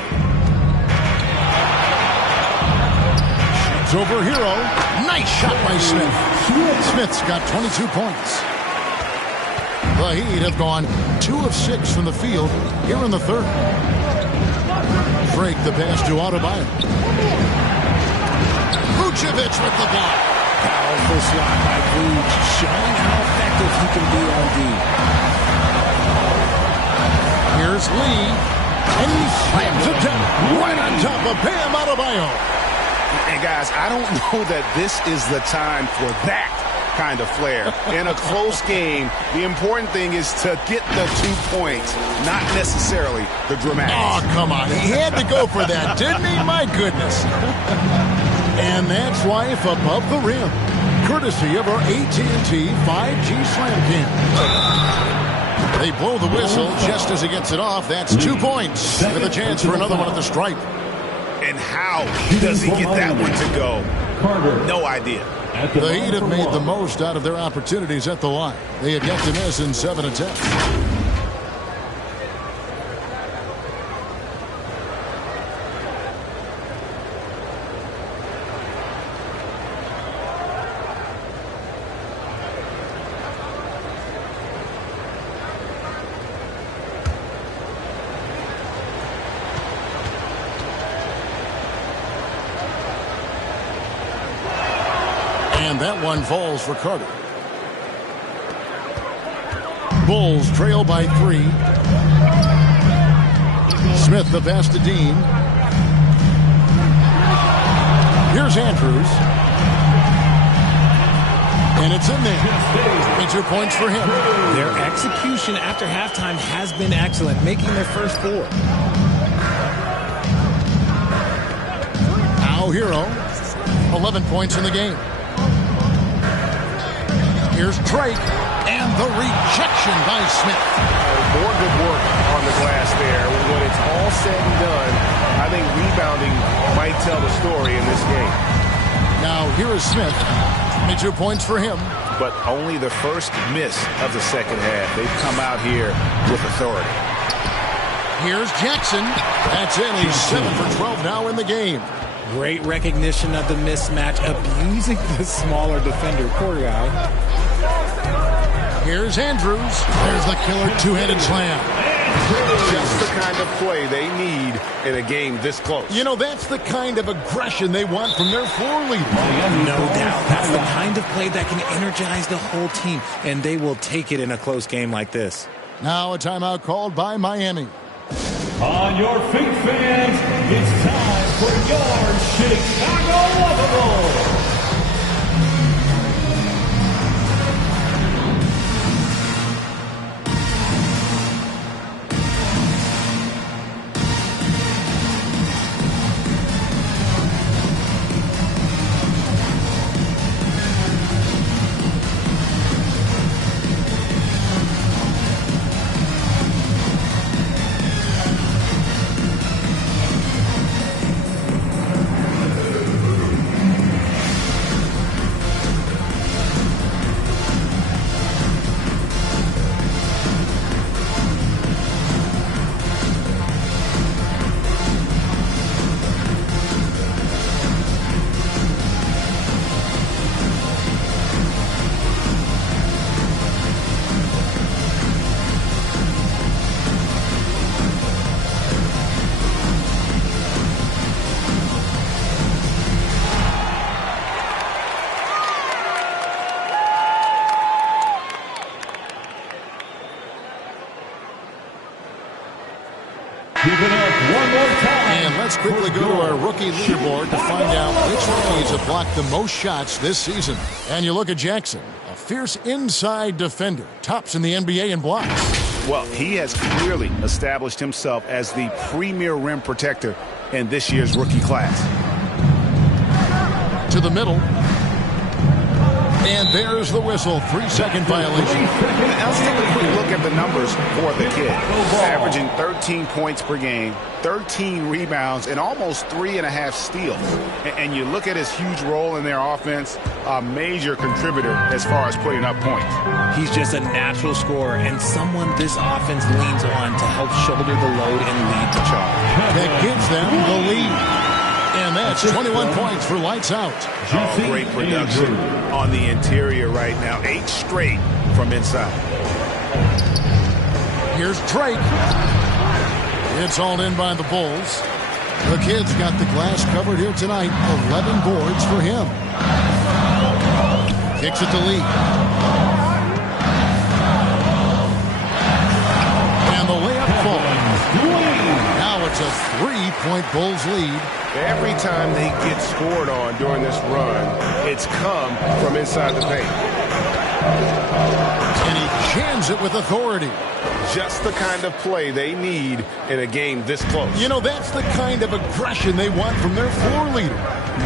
Shoots over Hero. Nice shot by Smith. Smith's got 22 points. The Heat have gone 2 of 6 from the field here in the third. Drake the pass to Adebayo. Vucevic with the block. Powerful slot by Vuce, showing how effective he can be on D. Here's Lee, and he slams it down right on top of Bam Adebayo. And guys, I don't know that this is the time for that kind of flair. In a close game, the important thing is to get the 2 points, not necessarily the dramatics. Oh, come on. He had to go for that, didn't he? My goodness. And that's life above the rim, courtesy of our AT&T 5G Slam Cam. They blow the whistle just as he gets it off. That's 2 points with a chance for another one at the stripe. And how does he get that one to go? Carter. No idea. The Heat have made the most out of their opportunities at the line. They have yet to miss in 7 attempts. And that one falls for Carter. Bulls trail by 3. Smith the pass to Dean. Here's Andrews. And it's in there. 22 points for him. Their execution after halftime has been excellent, making their first 4. Now Hero. 11 points in the game. Here's Drake, and the rejection by Smith. More good work on the glass there. When it's all said and done, I think rebounding might tell the story in this game. Now here is Smith. 22 points for him. But only the first miss of the second half. They've come out here with authority. Here's Jackson. That's in. He's 7 for 12 now in the game. Great recognition of the mismatch, abusing the smaller defender. Poor guy. Here's Andrews. There's the killer two-handed slam. Just the kind of play they need in a game this close. You know, that's the kind of aggression they want from their floor leader. No doubt. That's the kind of play that can energize the whole team, and they will take it in a close game like this. Now a timeout called by Miami. On your feet, fans, it's time for your Chicago Waterfall. And let's quickly go to our rookie leaderboard to find out which rookies have blocked the most shots this season. And you look at Jackson, a fierce inside defender, tops in the NBA in blocks. Well, he has clearly established himself as the premier rim protector in this year's rookie class. To the middle. And there's the whistle. 3-second violation. Let's take a quick look at the numbers for the kid. Averaging 13 points per game, 13 rebounds, and almost 3.5 steals. And you look at his huge role in their offense, a major contributor as far as putting up points. He's just a natural scorer and someone this offense leans on to help shoulder the load and lead the charge. That gives them the lead. And that's 21 points for lights out. Oh, great production on the interior right now. 8 straight from inside. Here's Drake. It's hauled in by the Bulls. The kid's got the glass covered here tonight. 11 boards for him. Kicks it to Lee. And the layup falls. Now it's a 3-point Bulls lead. Every time they get scored on during this run, it's come from inside the paint. And he jams it with authority. Just the kind of play they need in a game this close. You know, that's the kind of aggression they want from their floor leader.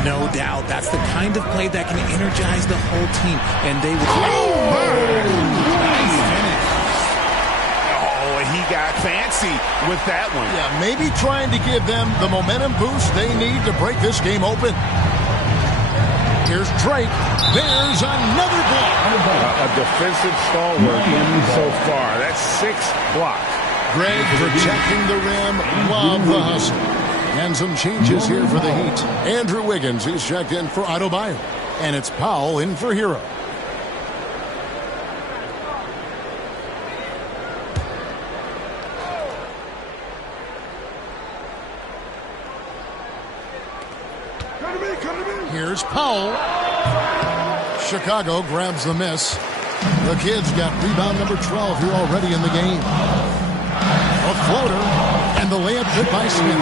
No doubt. That's the kind of play that can energize the whole team. And they will... Nice finish. Oh, and he got fancy with that one. Yeah, maybe trying to give them the momentum boost they need to break this game open. Here's Drake. There's another block. A defensive stalwart so far. That's 6 blocks. Greg protecting the rim. Love the hustle. And some changes here for the Heat. Andrew Wiggins, he's checked in for Adebayo. And it's Powell in for Hero. Here's Powell. Chicago grabs the miss. The Kids got rebound number 12 here already in the game. A floater, and the layup hit by Smith.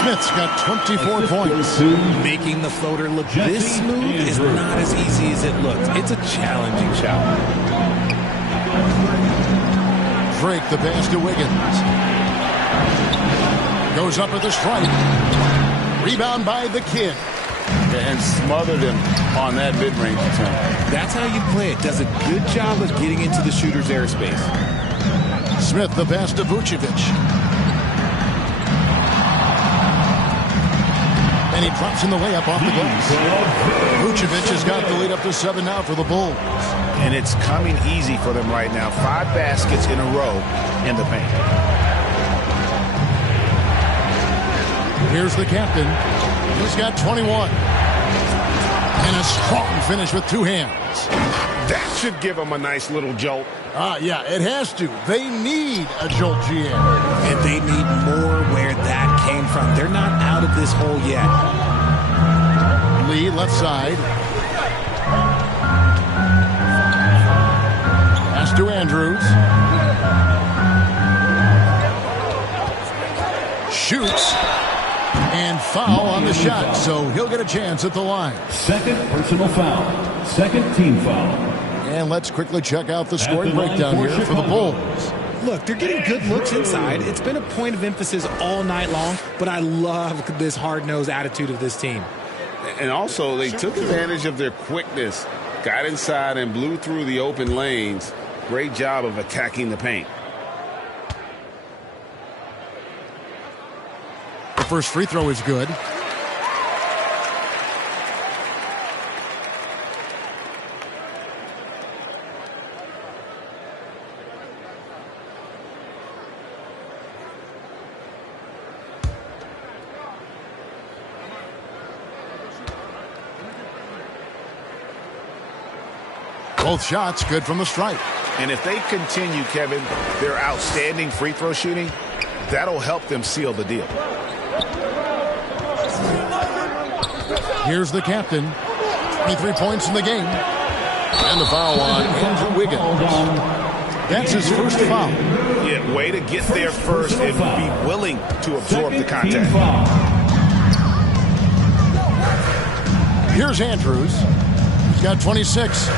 Smith's got 24 points. Making the floater look this smooth is not as easy as it looks. It's a challenging shot. Drake the pass to Wiggins. Goes up at the stripe. Rebound by the Kid. And smothered him on that mid-range attempt. That's how you play it. Does a good job of getting into the shooter's airspace. Smith the pass to Vucevic. And he drops in the layup off the glass. Vucevic has got the lead up to 7 now for the Bulls. And it's coming easy for them right now. 5 baskets in a row in the paint. Here's the captain. He's got 21. And a strong finish with 2 hands. That should give them a nice little jolt. Yeah, it has to. They need a jolt, GM. And they need more where that came from. They're not out of this hole yet. Lee, left side. Pass to Andrews. Shoots. And foul on the shot, so he'll get a chance at the line. Second personal foul. Second team foul. And let's quickly check out the scoring breakdown here for the Bulls. Look, they're getting good looks inside. It's been a point of emphasis all night long, but I love this hard-nosed attitude of this team. And also, they took advantage of their quickness, got inside and blew through the open lanes. Great job of attacking the paint. The first free throw is good. Both shots good from the stripe. And if they continue, Kevin, their outstanding free throw shooting, that'll help them seal the deal. Here's the captain. 23 points in the game. And the foul on Andrew Wiggins. That's his first foul. Yeah, way to get there first and be willing to absorb the contact. Here's Andrews. He's got 26.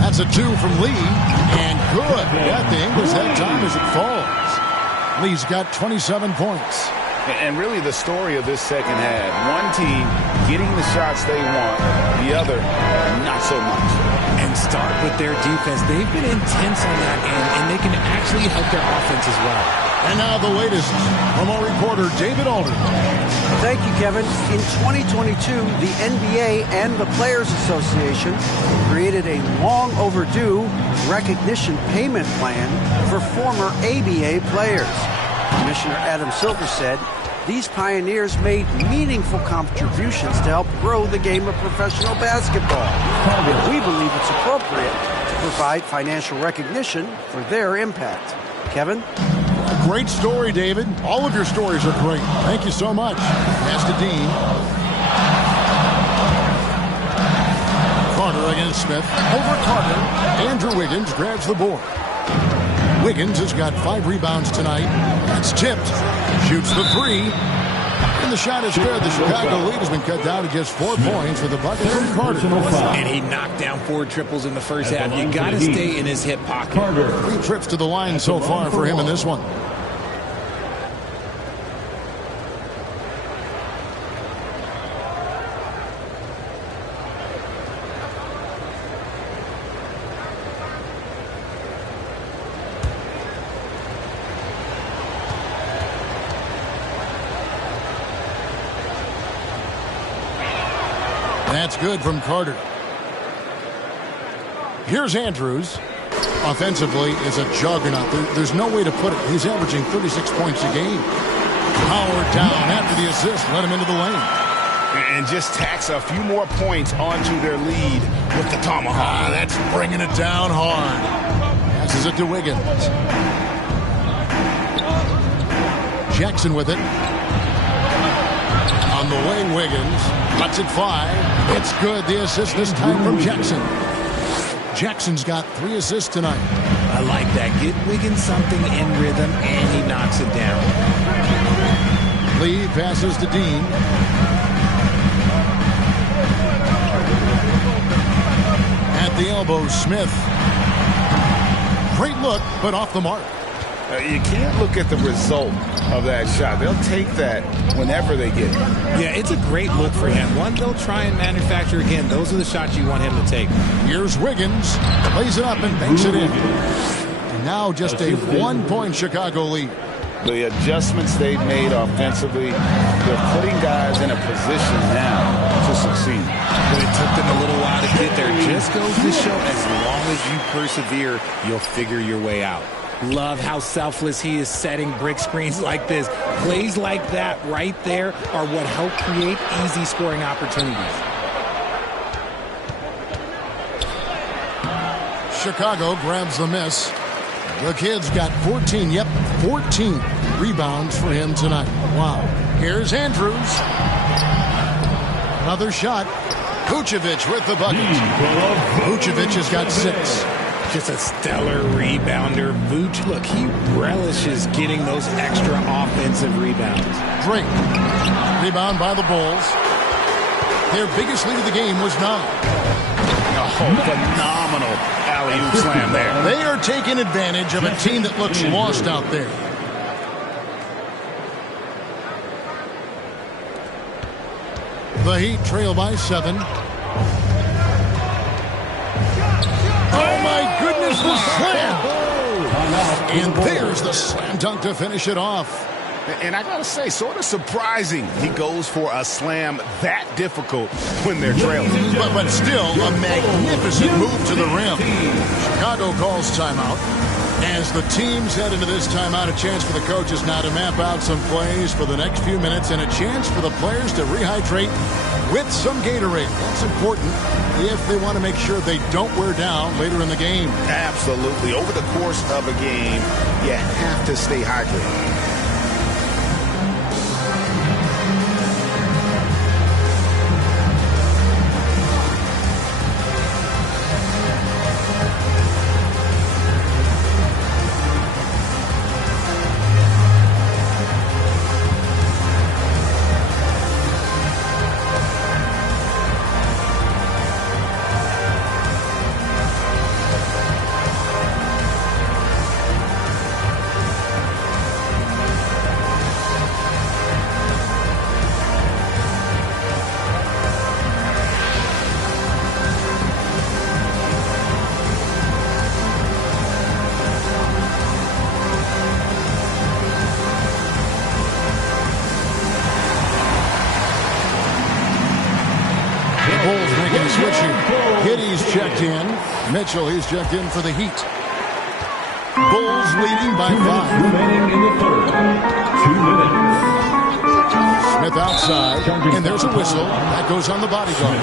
That's a 2 from Lee. And good. Got the English that time as it falls. Lee's got 27 points. And really the story of this second half, one team getting the shots they want, the other not so much. And start with their defense. They've been intense on that end, and they can actually help their offense as well. And now the latest from our reporter, David Alder. Thank you, Kevin. In 2022, the NBA and the Players Association created a long overdue recognition payment plan for former ABA players. Commissioner Adam Silver said these pioneers made meaningful contributions to help grow the game of professional basketball. We believe it's appropriate to provide financial recognition for their impact. Kevin? A great story, David. All of your stories are great. Thank you so much. Pass to Dean. Carter against Smith. Over Carter. Andrew Wiggins grabs the board. Wiggins has got 5 rebounds tonight. It's tipped. Shoots the 3. And the shot is good. The Chicago lead has been cut down to just 4 points with a bucket from Carter. And he knocked down 4 triples in the first half. You got to stay in his hip pocket. 3 trips to the line so far for him in this one. That's good from Carter. Here's Andrews. Offensively is a juggernaut. There's no way to put it. He's averaging 36 points a game. Howard down after the assist. Let him into the lane. And just tacks a few more points onto their lead with the tomahawk. That's bringing it down hard. Passes it to Wiggins. Jackson with it. On the wing, Wiggins. Cuts it 5. It's good. The assist this time from Jackson. Jackson's got 3 assists tonight. I like that. Get Wiggins something in rhythm, and he knocks it down. Lee passes to Dean. At the elbow, Smith. Great look, but off the mark. You can't look at the result of that shot. They'll take that whenever they get it. Yeah, it's a great look for him. One they'll try and manufacture again. Those are the shots you want him to take. Here's Wiggins. Plays it up and banks it in. And now just a 1-point Chicago lead. The adjustments they've made offensively, they're putting guys in a position now to succeed. But it took them a little while to get there. Just goes to show as long as you persevere, you'll figure your way out. Love how selfless he is setting brick screens like this. Plays like that right there are what help create easy scoring opportunities. Chicago grabs the miss. The kid's got 14 rebounds for him tonight. Wow. Here's Andrews. Another shot. Vucevic with the bucket. Vucevic has got 6. Just a stellar rebounder. Vooch, look, he relishes getting those extra offensive rebounds. Drake. Rebound by the Bulls. Their biggest lead of the game was 9. Oh, phenomenal alley-oop slam there. They are taking advantage of a team that looks lost out there. The Heat trail by 7. Oh, my goodness, the slam! And there's the slam dunk to finish it off. And I got to say, sort of surprising he goes for a slam that difficult when they're trailing. But still, a magnificent move to the rim. Chicago calls timeout. As the teams head into this timeout, a chance for the coaches now to map out some plays for the next few minutes and a chance for the players to rehydrate with some Gatorade. That's important if they want to make sure they don't wear down later in the game. Absolutely. Over the course of a game, you have to stay hydrated. Mitchell, he's checked in for the Heat. Bulls leading by 5. Remaining in the third. 2 minutes. Smith outside, and there's a whistle. That goes on the bodyguard.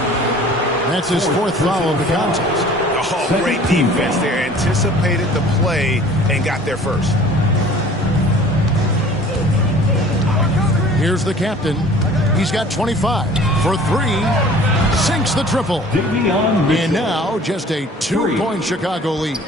That's his 4th foul of the contest. Oh, great defense there. Anticipated the play and got there first. Here's the captain. He's got 25 for 3. Sinks the triple. And now just a 2-point Chicago lead.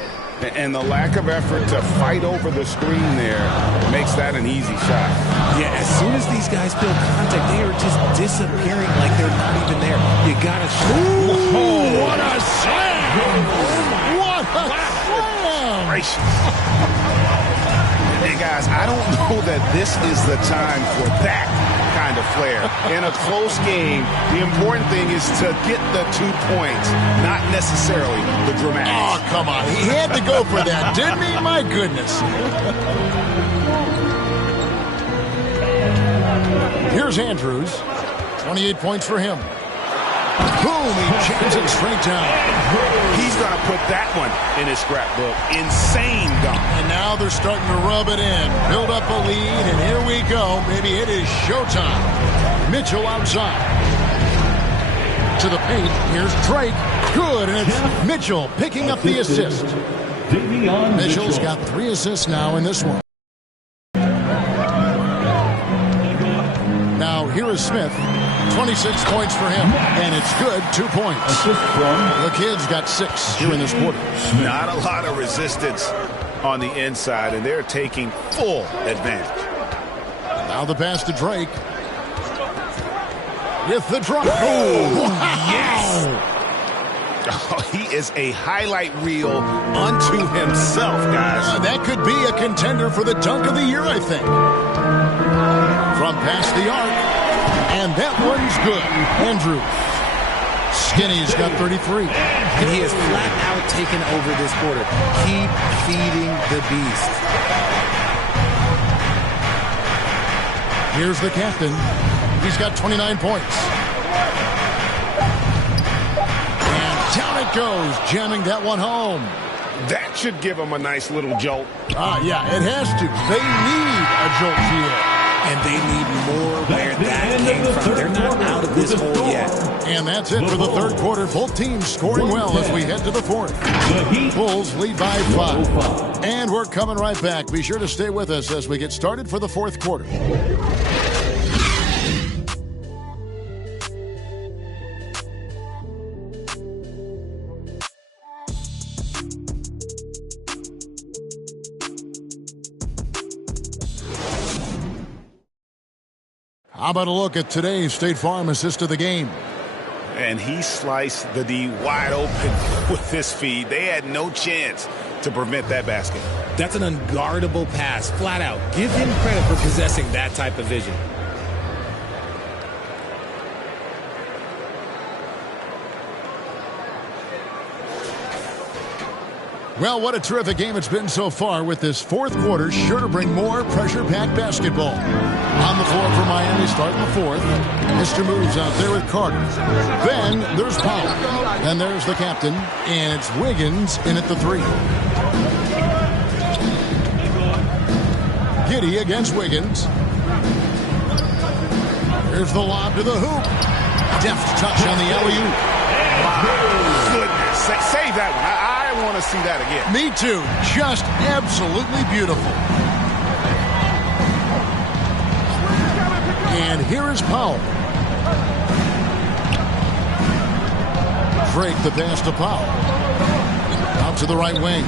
And the lack of effort to fight over the screen there makes that an easy shot. Yeah, as soon as these guys feel contact, they are just disappearing like they're not even there. You got to shoot. Oh, what a slam! What a slam! Gracious. Hey, guys, I don't know that this is the time for that kind of flair. In a close game, the important thing is to get the 2 points, not necessarily the dramatics. Oh, come on. He had to go for that, didn't he? My goodness. Here's Andrews. 28 points for him. Boom, he jams it straight down. He's going to put that one in his scrapbook. Insane dunk. And now they're starting to rub it in. Build up a lead, and here we go. Maybe it is showtime. Mitchell outside. To the paint. Here's Drake. Good, and it's Mitchell picking up the assist. Mitchell's got 3 assists now in this one. Now here is Smith. 26 points for him, and it's good. 2 points. The Kids got 6 here in this quarter. Not a lot of resistance on the inside, and they're taking full advantage. Now the pass to Drake. With the drop. Oh, yes! Oh, he is a highlight reel unto himself, guys. That could be a contender for the dunk of the year, I think. From past the arc. And that one's good. Andrews. Skinny's got 33. And he has flat out taken over this quarter. Keep feeding the beast. Here's the captain. He's got 29 points. And down it goes, jamming that one home. That should give him a nice little jolt. Yeah, it has to. They need a jolt here. And they need more where that came from. They're not out of this hole yet. And that's it for the third quarter. Both teams scoring well as we head to the fourth. Bulls lead by 5. And we're coming right back. Be sure to stay with us as we get started for the fourth quarter. How about a look at today's State Farm assist of the game? And he sliced the D wide open with this feed. They had no chance to prevent that basket. That's an unguardable pass, flat out. Give him credit for possessing that type of vision. Well, what a terrific game it's been so far, with this fourth quarter sure to bring more pressure-packed basketball. On the floor for Miami starting the fourth. Mr. Moves out there with Carter. Then there's Powell. Then there's the captain, and it's Wiggins in at the 3. Giddey against Wiggins. Here's the lob to the hoop. Deft touch on the alley-oop. Goodness, save that one. I want to see that again. Me too. Just absolutely beautiful. And here is Powell. Drake the pass to Powell. Out to the right wing.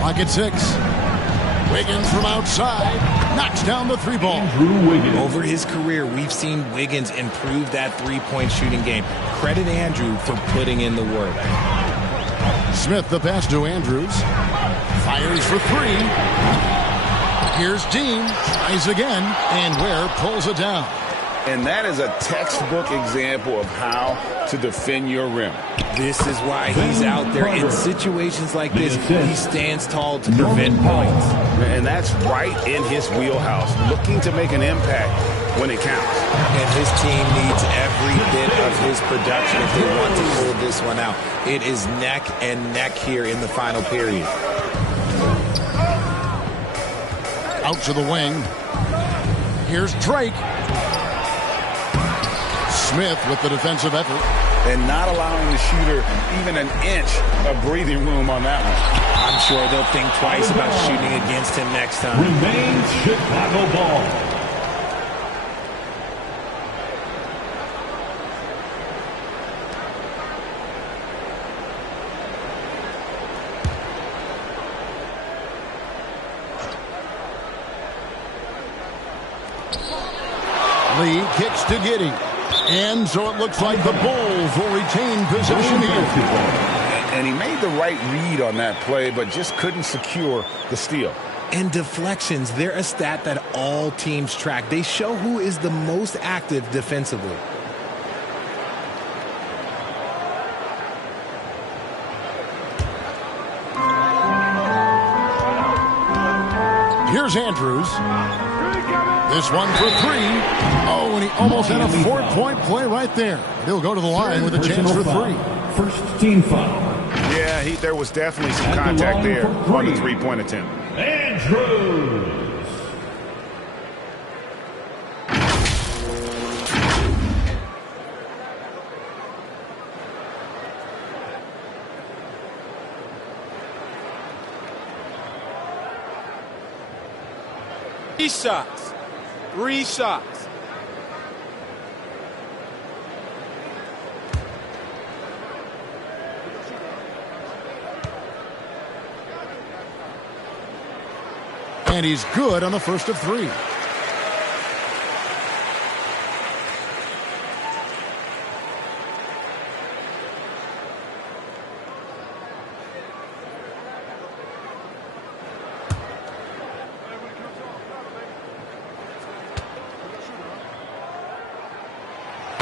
Clock at 6. Wiggins from outside. Knocks down the 3 ball. Over his career, we've seen Wiggins improve that 3-point shooting game. Credit Andrew for putting in the work. Smith the pass to Andrews. Fires for 3. Here's Dean. Tries again. And Ware pulls it down. And that is a textbook example of how to defend your rim. This is why he's out there in situations like this. He stands tall to prevent points. And that's right in his wheelhouse, looking to make an impact when it counts. And his team needs every bit of his production if they want to pull this one out. It is neck and neck here in the final period. Out to the wing. Here's Drake. Smith with the defensive effort. And not allowing the shooter even an inch of breathing room on that one. I'm sure they'll think twice about shooting against him next time. Remains Chicago ball. Lee kicks to Giddey. And so it looks like the Bulls will retain possession here. And he made the right read on that play, but just couldn't secure the steal. And deflections, they're a stat that all teams track. They show who is the most active defensively. Here's Andrews. This one for 3. Oh, and he almost had a 4-point play right there. He'll go to the line with a chance for 3. First team foul. Yeah, there was definitely some contact there on the 3-point attempt. Andrews. Three shots. And he's good on the first of 3.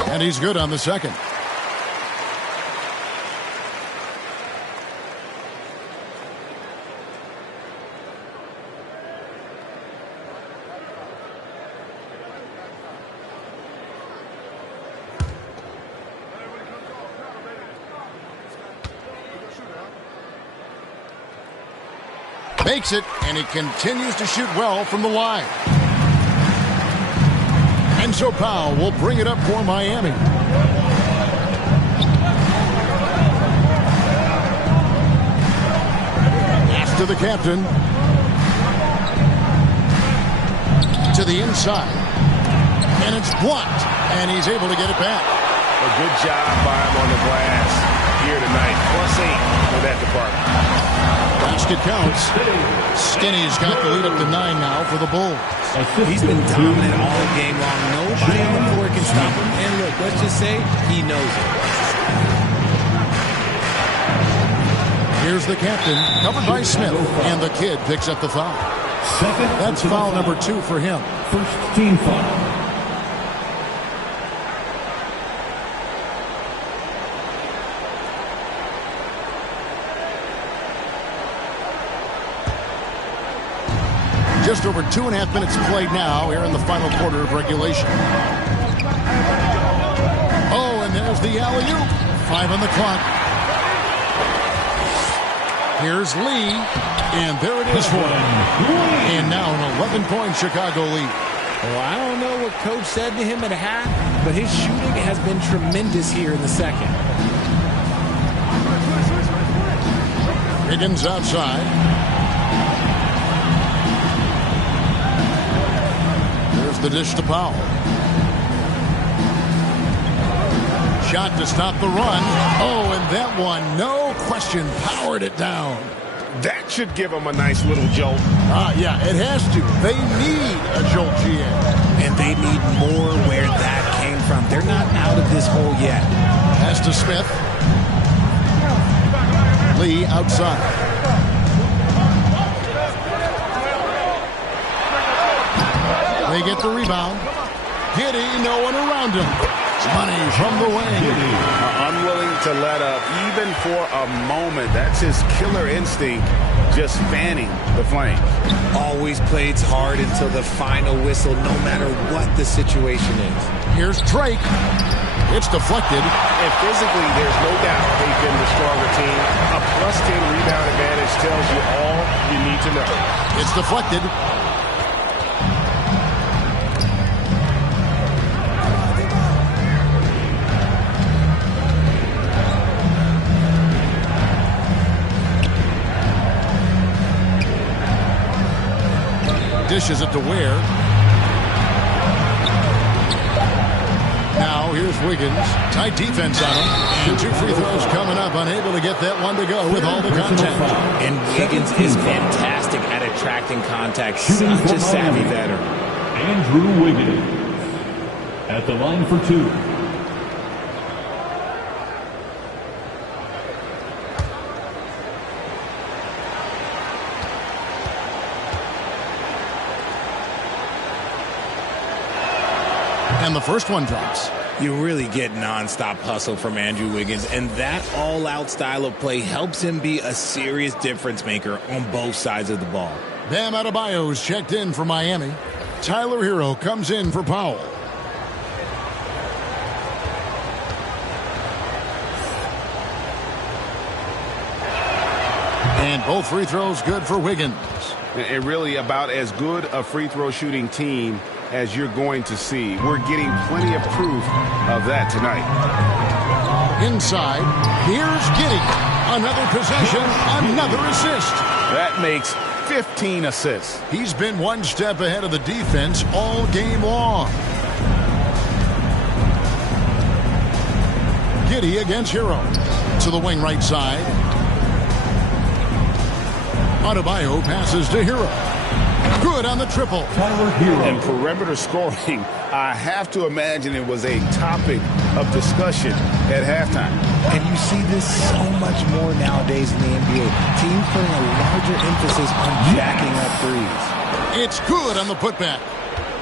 And he's good on the second. Makes it, and he continues to shoot well from the line. And so Powell will bring it up for Miami. Pass to the captain. To the inside. And it's blocked. And he's able to get it back. A good job by him on the glass here tonight. +8 for that department. Basket counts. Skinny's got the lead up to 9 now for the Bulls. He's been dominant all game long. Nobody on the floor can stop him. And look, let's just say he knows it. Here's the captain, covered by Smith. And the kid picks up the foul. That's foul number 2 for him. First team foul. Just over 2.5 minutes played now here in the final quarter of regulation. Oh, and there's the alley-oop. 5 on the clock. Here's Lee, and there it is for him. And now an 11-point Chicago lead. Well, I don't know what Coach said to him at half, but his shooting has been tremendous here in the second. Higgins outside. The dish to Powell. Shot to stop the run. Oh, and that one, no question, powered it down. That should give them a nice little jolt. Yeah, it has to. They need a jolt, GM. And they need more where that came from. They're not out of this hole yet. Pass to Smith. Lee outside. They get the rebound. Giddey, no one around him. Money from the wing. Unwilling to let up, even for a moment. That's his killer instinct, just fanning the flames. Always plays hard until the final whistle, no matter what the situation is. Here's Drake. It's deflected. And physically, there's no doubt they've been the stronger team. A +10 rebound advantage tells you all you need to know. It's deflected. Dishes it to Ware. Now here's Wiggins. Tight defense on him. And 2 free throws coming up. Unable to get that one to go with all the contact. And Wiggins is fantastic at attracting contact. Such a savvy veteran. Andrew Wiggins at the line for 2. And the first one drops. You really get nonstop hustle from Andrew Wiggins, and that all-out style of play helps him be a serious difference maker on both sides of the ball. Bam Adebayo's checked in for Miami. Tyler Hero comes in for Powell. And both free throws good for Wiggins. And really about as good a free throw shooting team as you're going to see. We're getting plenty of proof of that tonight. Inside, here's Giddey. Another possession, another assist. That makes 15 assists. He's been one step ahead of the defense all game long. Giddey against Hero. To the wing right side. Adebayo passes to Hero. Good on the triple. And perimeter scoring, I have to imagine it was a topic of discussion at halftime. And you see this so much more nowadays in the NBA. Teams putting a larger emphasis on jacking up threes. It's good on the putback.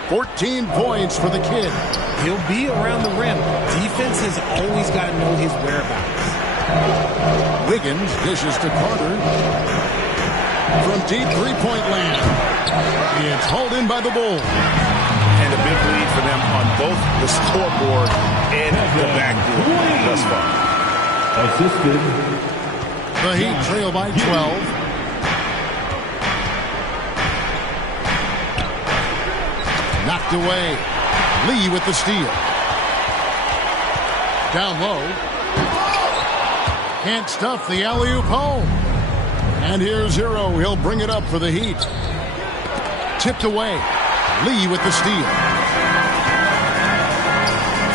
14 points for the kid. He'll be around the rim. Defense has always got to know his whereabouts. Wiggins dishes to Carter. From deep three-point land. It's hauled in by the Bulls. And a big lead for them on both the scoreboard and the backboard thus far. Assisted. The Heat trail by 12. Knocked away. Lee with the steal. Down low. Can't stuff the alley-oop home. And here's Hero. He'll bring it up for the Heat. Tipped away. Lee with the steal.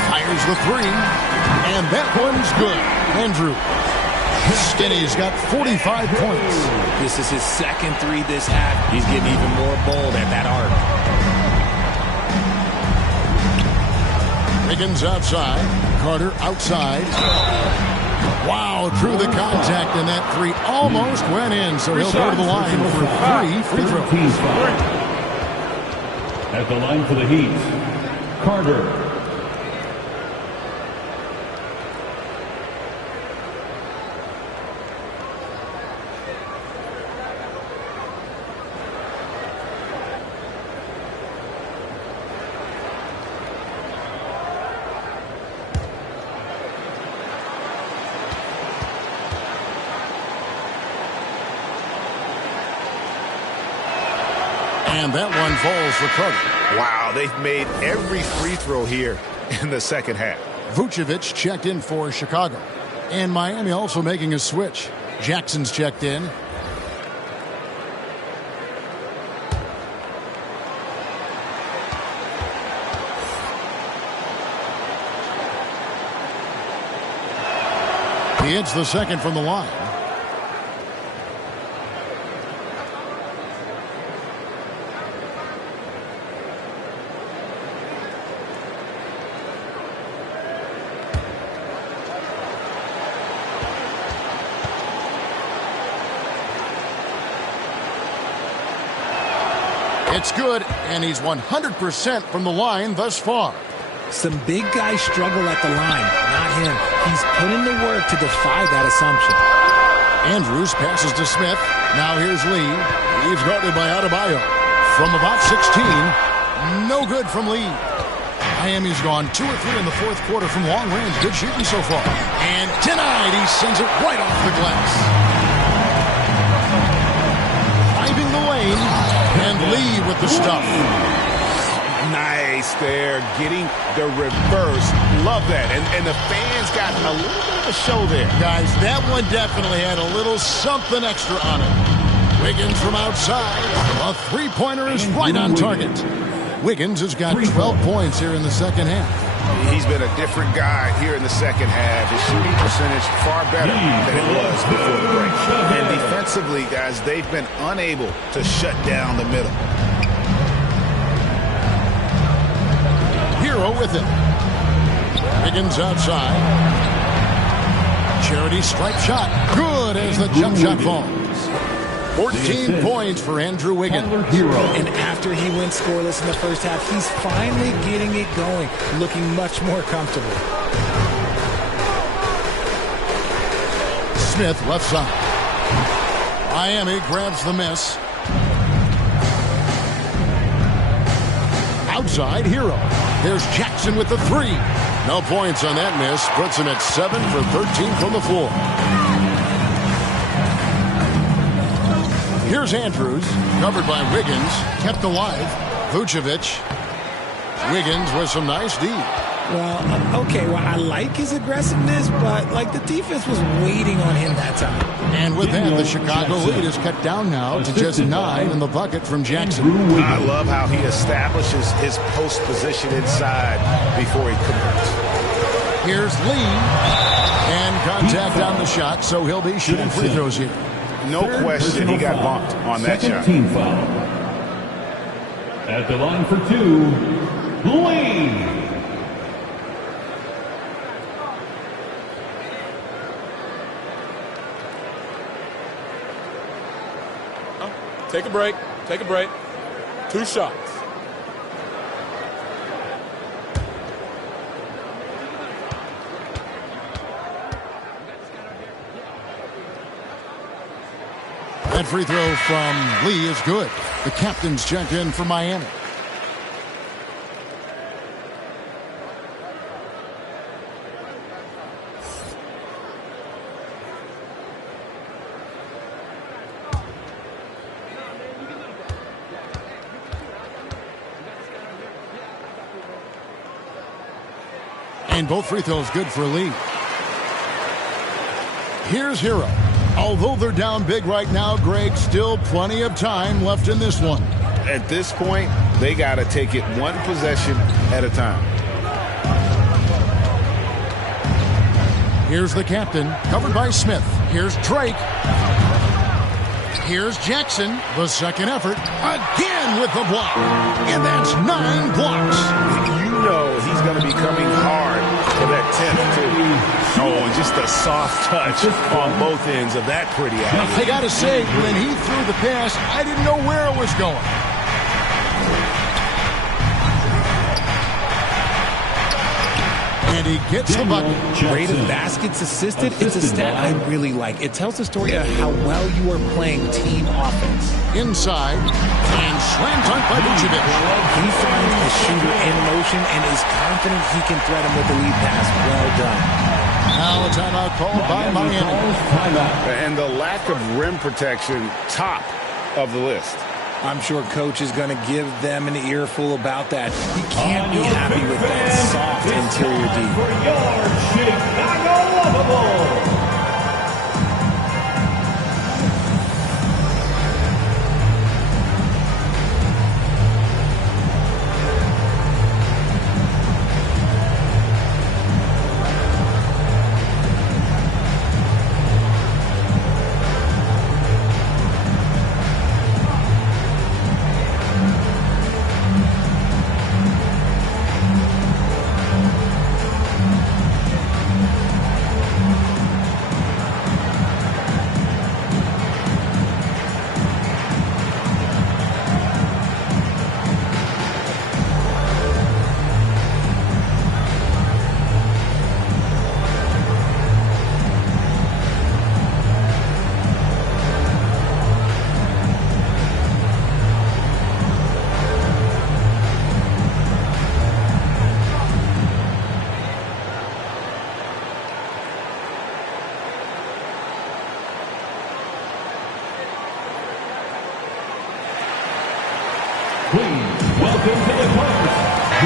Fires the three. And that one's good. Andrew. Skinny's got 45 points. This is his second three this half. He's getting even more bold at that arc. Wiggins outside. Carter outside. Wow, through the contact, and that three almost went in, so he'll go to the line for 3 free throws. At the line for the Heat, Carter. And that one falls for Carter. Wow, they've made every free throw here in the second half. Vucevic checked in for Chicago. And Miami also making a switch. Jackson's checked in. He hits the second from the line. It's good, and he's 100% from the line thus far. Some big guys struggle at the line, not him. He's put in the work to defy that assumption. Andrews passes to Smith. Now here's Lee. He's guarded by Adebayo. From about 16, no good from Lee. Miami's gone 2 or 3 in the fourth quarter from long range. Good shooting so far. And tonight, he sends it right off the glass. Driving the lane, and Lee with the stuff. Nice there, getting the reverse. Love that. And the fans got a little bit of a show there. Guys, that one definitely had a little something extra on it. Wiggins from outside. A three-pointer is right on target. Wiggins has got 12 points here in the second half. He's been a different guy here in the second half. His shooting percentage far better than it was before the break. And defensively, guys, they've been unable to shut down the middle. Hero with it. Wiggins outside. Charity stripe shot. Good as the jump shot falls. 14 points for Andrew Wiggins. And after he went scoreless in the first half, he's finally getting it going, looking much more comfortable. Smith left side. Miami grabs the miss. outside, Hero. There's Jackson with the 3. No points on that miss. Puts him at 7 for 13 from the floor. Here's Andrews, covered by Wiggins, kept alive. Vucevic. Wiggins with some nice D. Well, okay, well, I like his aggressiveness, but, like, the defense was waiting on him that time. And with that, the Chicago lead is cut down now to just 9 in the bucket from Jackson. I love how he establishes his post position inside before he converts. Here's Lee. And contact on the shot, so he'll be shooting free throws here. No question he got bumped on that shot. Team foul. At the line for 2, Lee. Take a break. Take a break. 2 shots. That free throw from Lee is good. The captains check in for Miami. And both free throws good for Lee. Here's Hero. Although they're down big right now, Greg, still plenty of time left in this one. At this point, they got to take it one possession at a time. Here's the captain, covered by Smith. Here's Drake. Here's Jackson, the second effort, again with the block. And that's 9 blocks. You know he's going to be coming hard for that 10th, too. Oh, and just a soft touch on both ends of that pretty alley. I got to say, when he threw the pass, I didn't know where it was going. And he gets the bucket. Rate of baskets assisted, it's a stat I really like. It tells the story of how well you are playing team offense. Inside, and slam dunk by Vucevic. He finds a shooter in motion and is confident he can thread him with the lead pass. Well done. Now a timeout called by Miami. And the lack of rim protection, top of the list. I'm sure coach is going to give them an earful about that. He can't be happy with that soft interior D. For your Chicago Lovable.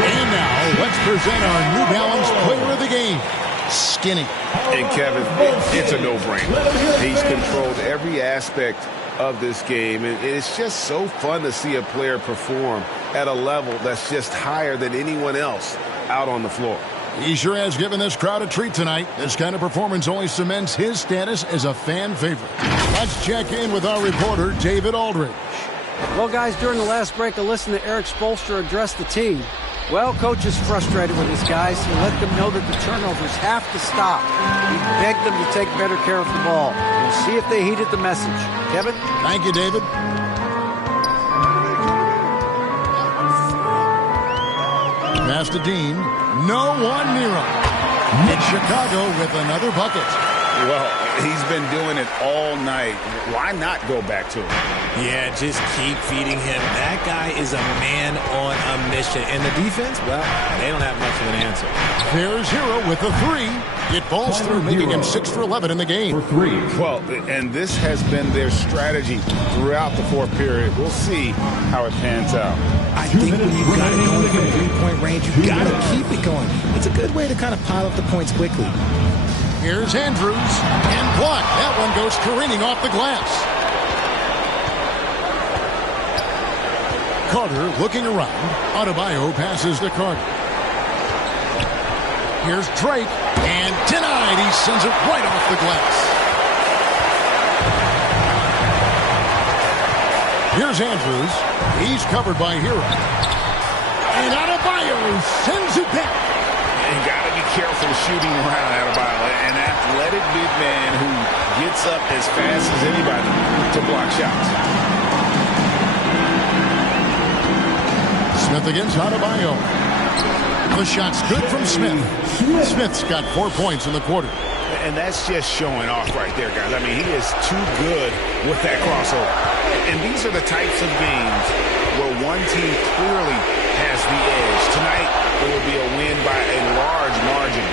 And now, let's present our New Balance Player of the Game, Skinny. And Kevin, it's a no-brainer. He's controlled every aspect of this game, and it's just so fun to see a player perform at a level that's just higher than anyone else out on the floor. He sure has given this crowd a treat tonight. This kind of performance only cements his status as a fan favorite. Let's check in with our reporter, David Aldridge. Well, guys, during the last break, I listened to Eric Spoelstra address the team. Well, coach is frustrated with his guys. He let them know that the turnovers have to stop. He begged them to take better care of the ball. We'll see if they heeded the message. Kevin? Thank you, David. Pass to Dean. No one near him. It's Chicago with another bucket. Well, he's been doing it all night. Why not go back to him? Yeah, just keep feeding him. That guy is a man on a mission. And the defense, well, they don't have much of an answer. There's Hero with a 3. It falls through, making him 6 for 11 in the game. For 3. Well, and this has been their strategy throughout the fourth period. We'll see how it pans out. I think when you've got it going from three-point range, you've got to keep it going. It's a good way to kind of pile up the points quickly. Here's Andrews, and blocked. That one goes careening off the glass. Carter looking around. Adebayo passes to Carter. Here's Drake, and denied. He sends it right off the glass. Here's Andrews. He's covered by Hero. And Adebayo sends it back. And you got to be careful shooting around Adebayo. An athletic big man who gets up as fast as anybody to block shots. Smith against Adebayo. The shot's good from Smith. Smith's got 4 points in the quarter. And that's just showing off right there, guys. I mean, he is too good with that crossover. And these are the types of games where one team clearly has the edge. Tonight, it will be a win by a large margin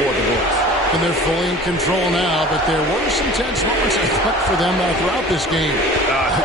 for the Bulls. And they're fully in control now, but there were some tense moments, I thought, for them throughout this game.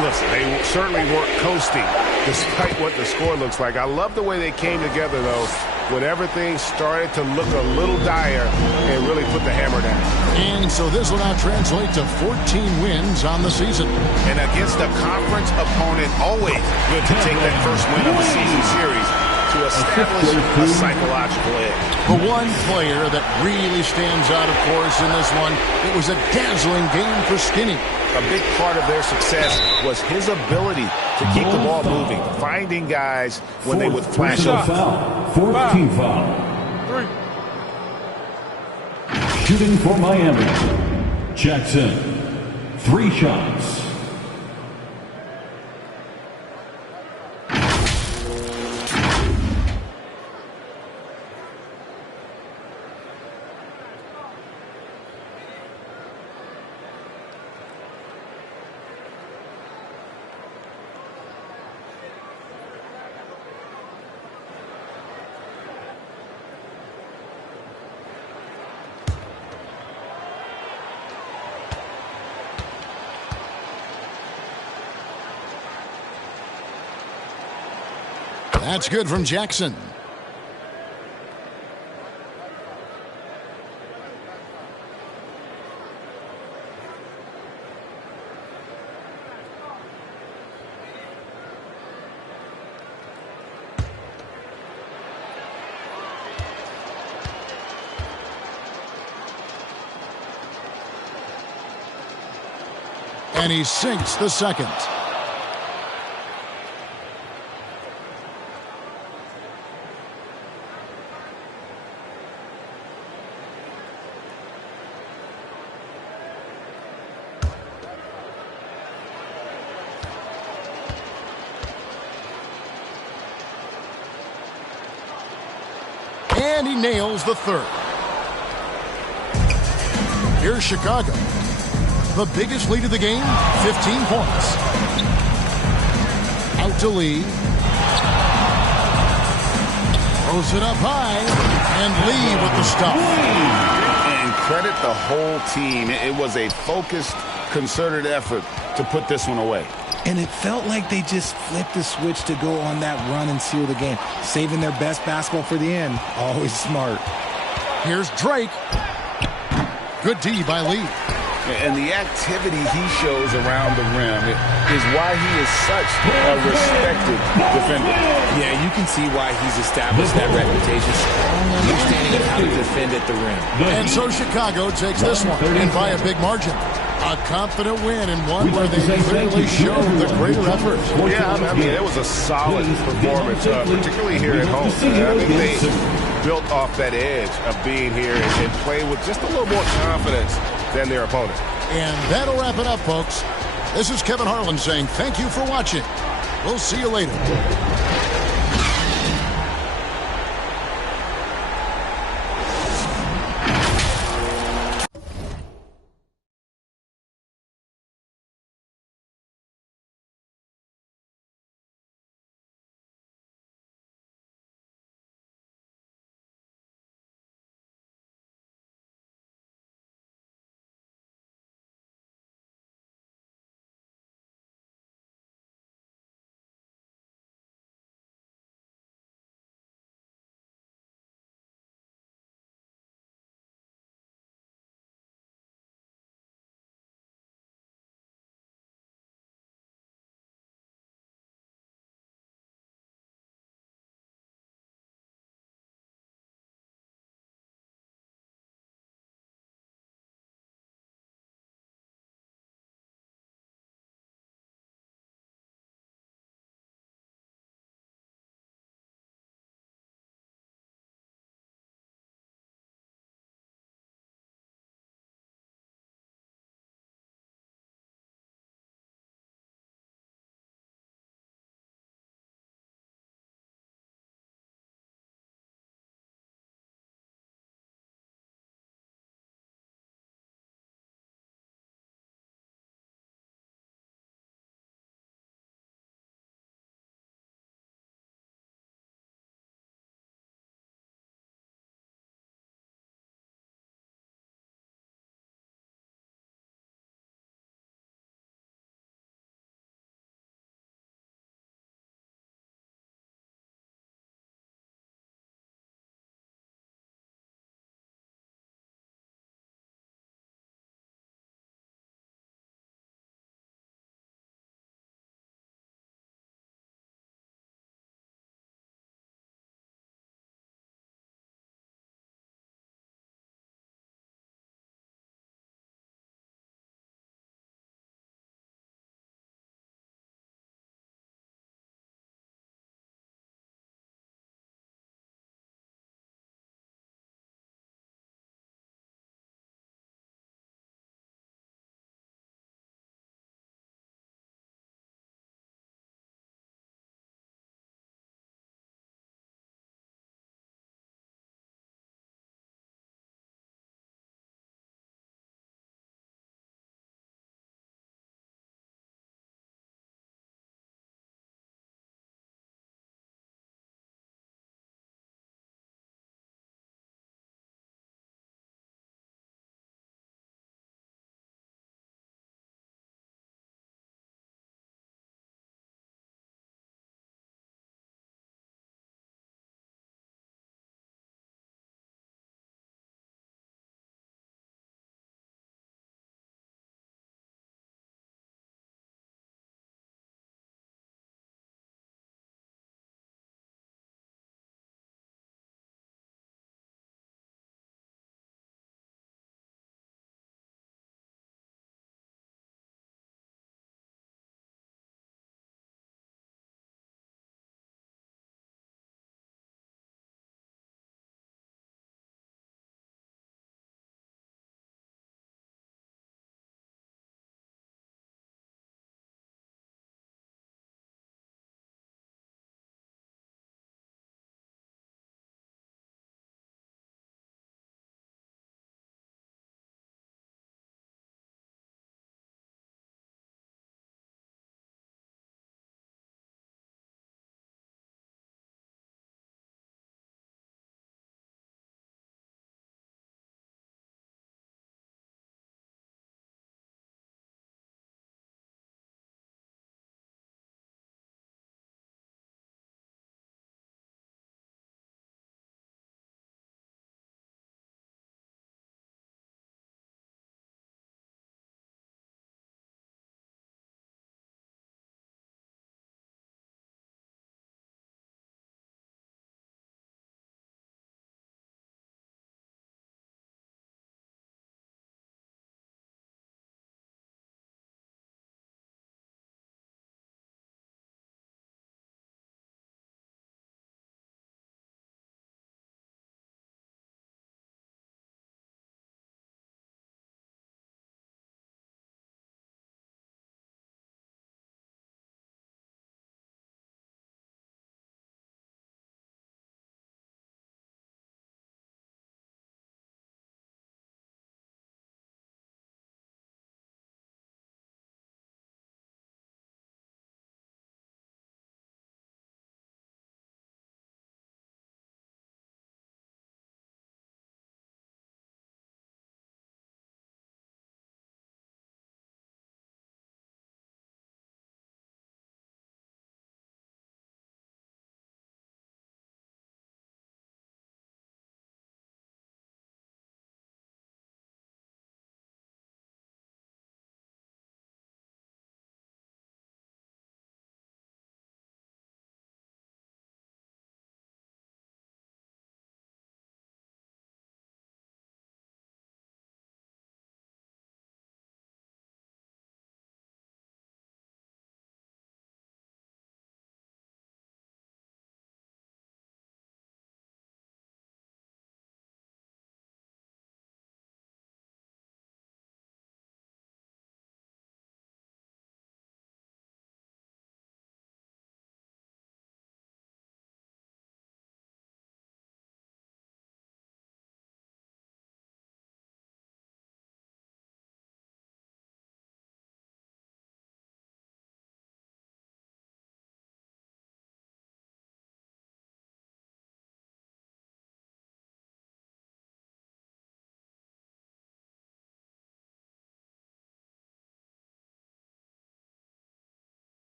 Listen, they certainly weren't coasting, despite what the score looks like. I love the way they came together, though, when everything started to look a little dire and really put the hammer down. And so this will now translate to 14 wins on the season. And against a conference opponent, always good to take that first win of the season series to establish a psychological edge. The one player that really stands out, of course, in this one, it was a dazzling game for Skinny. A big part of their success was his ability to keep the ball moving, finding guys when they would flash out. Fourth team foul. 3. Shooting for Miami. Jackson. 3 shots. That's good from Jackson. And he sinks the second. And he nails the third. Here's Chicago. The biggest lead of the game, 15 points. Out to Lee. Throws it up high. And Lee with the stop. And credit the whole team. It was a focused, concerted effort to put this one away. And it felt like they just flipped the switch to go on that run and seal the game. Saving their best basketball for the end. Always smart. Here's Drake. Good D by Lee. And the activity he shows around the rim is why he is such a respected defender. Yeah, you can see why he's established that reputation. Strong understanding of how to defend at the rim. And so Chicago takes this one, and by a big margin. A confident win, and one where they clearly showed the greater effort. Yeah, I mean, it was a solid performance, particularly here at home. I think they built off that edge of being here and played with just a little more confidence than their opponent. And that'll wrap it up, folks. This is Kevin Harlan saying thank you for watching. We'll see you later.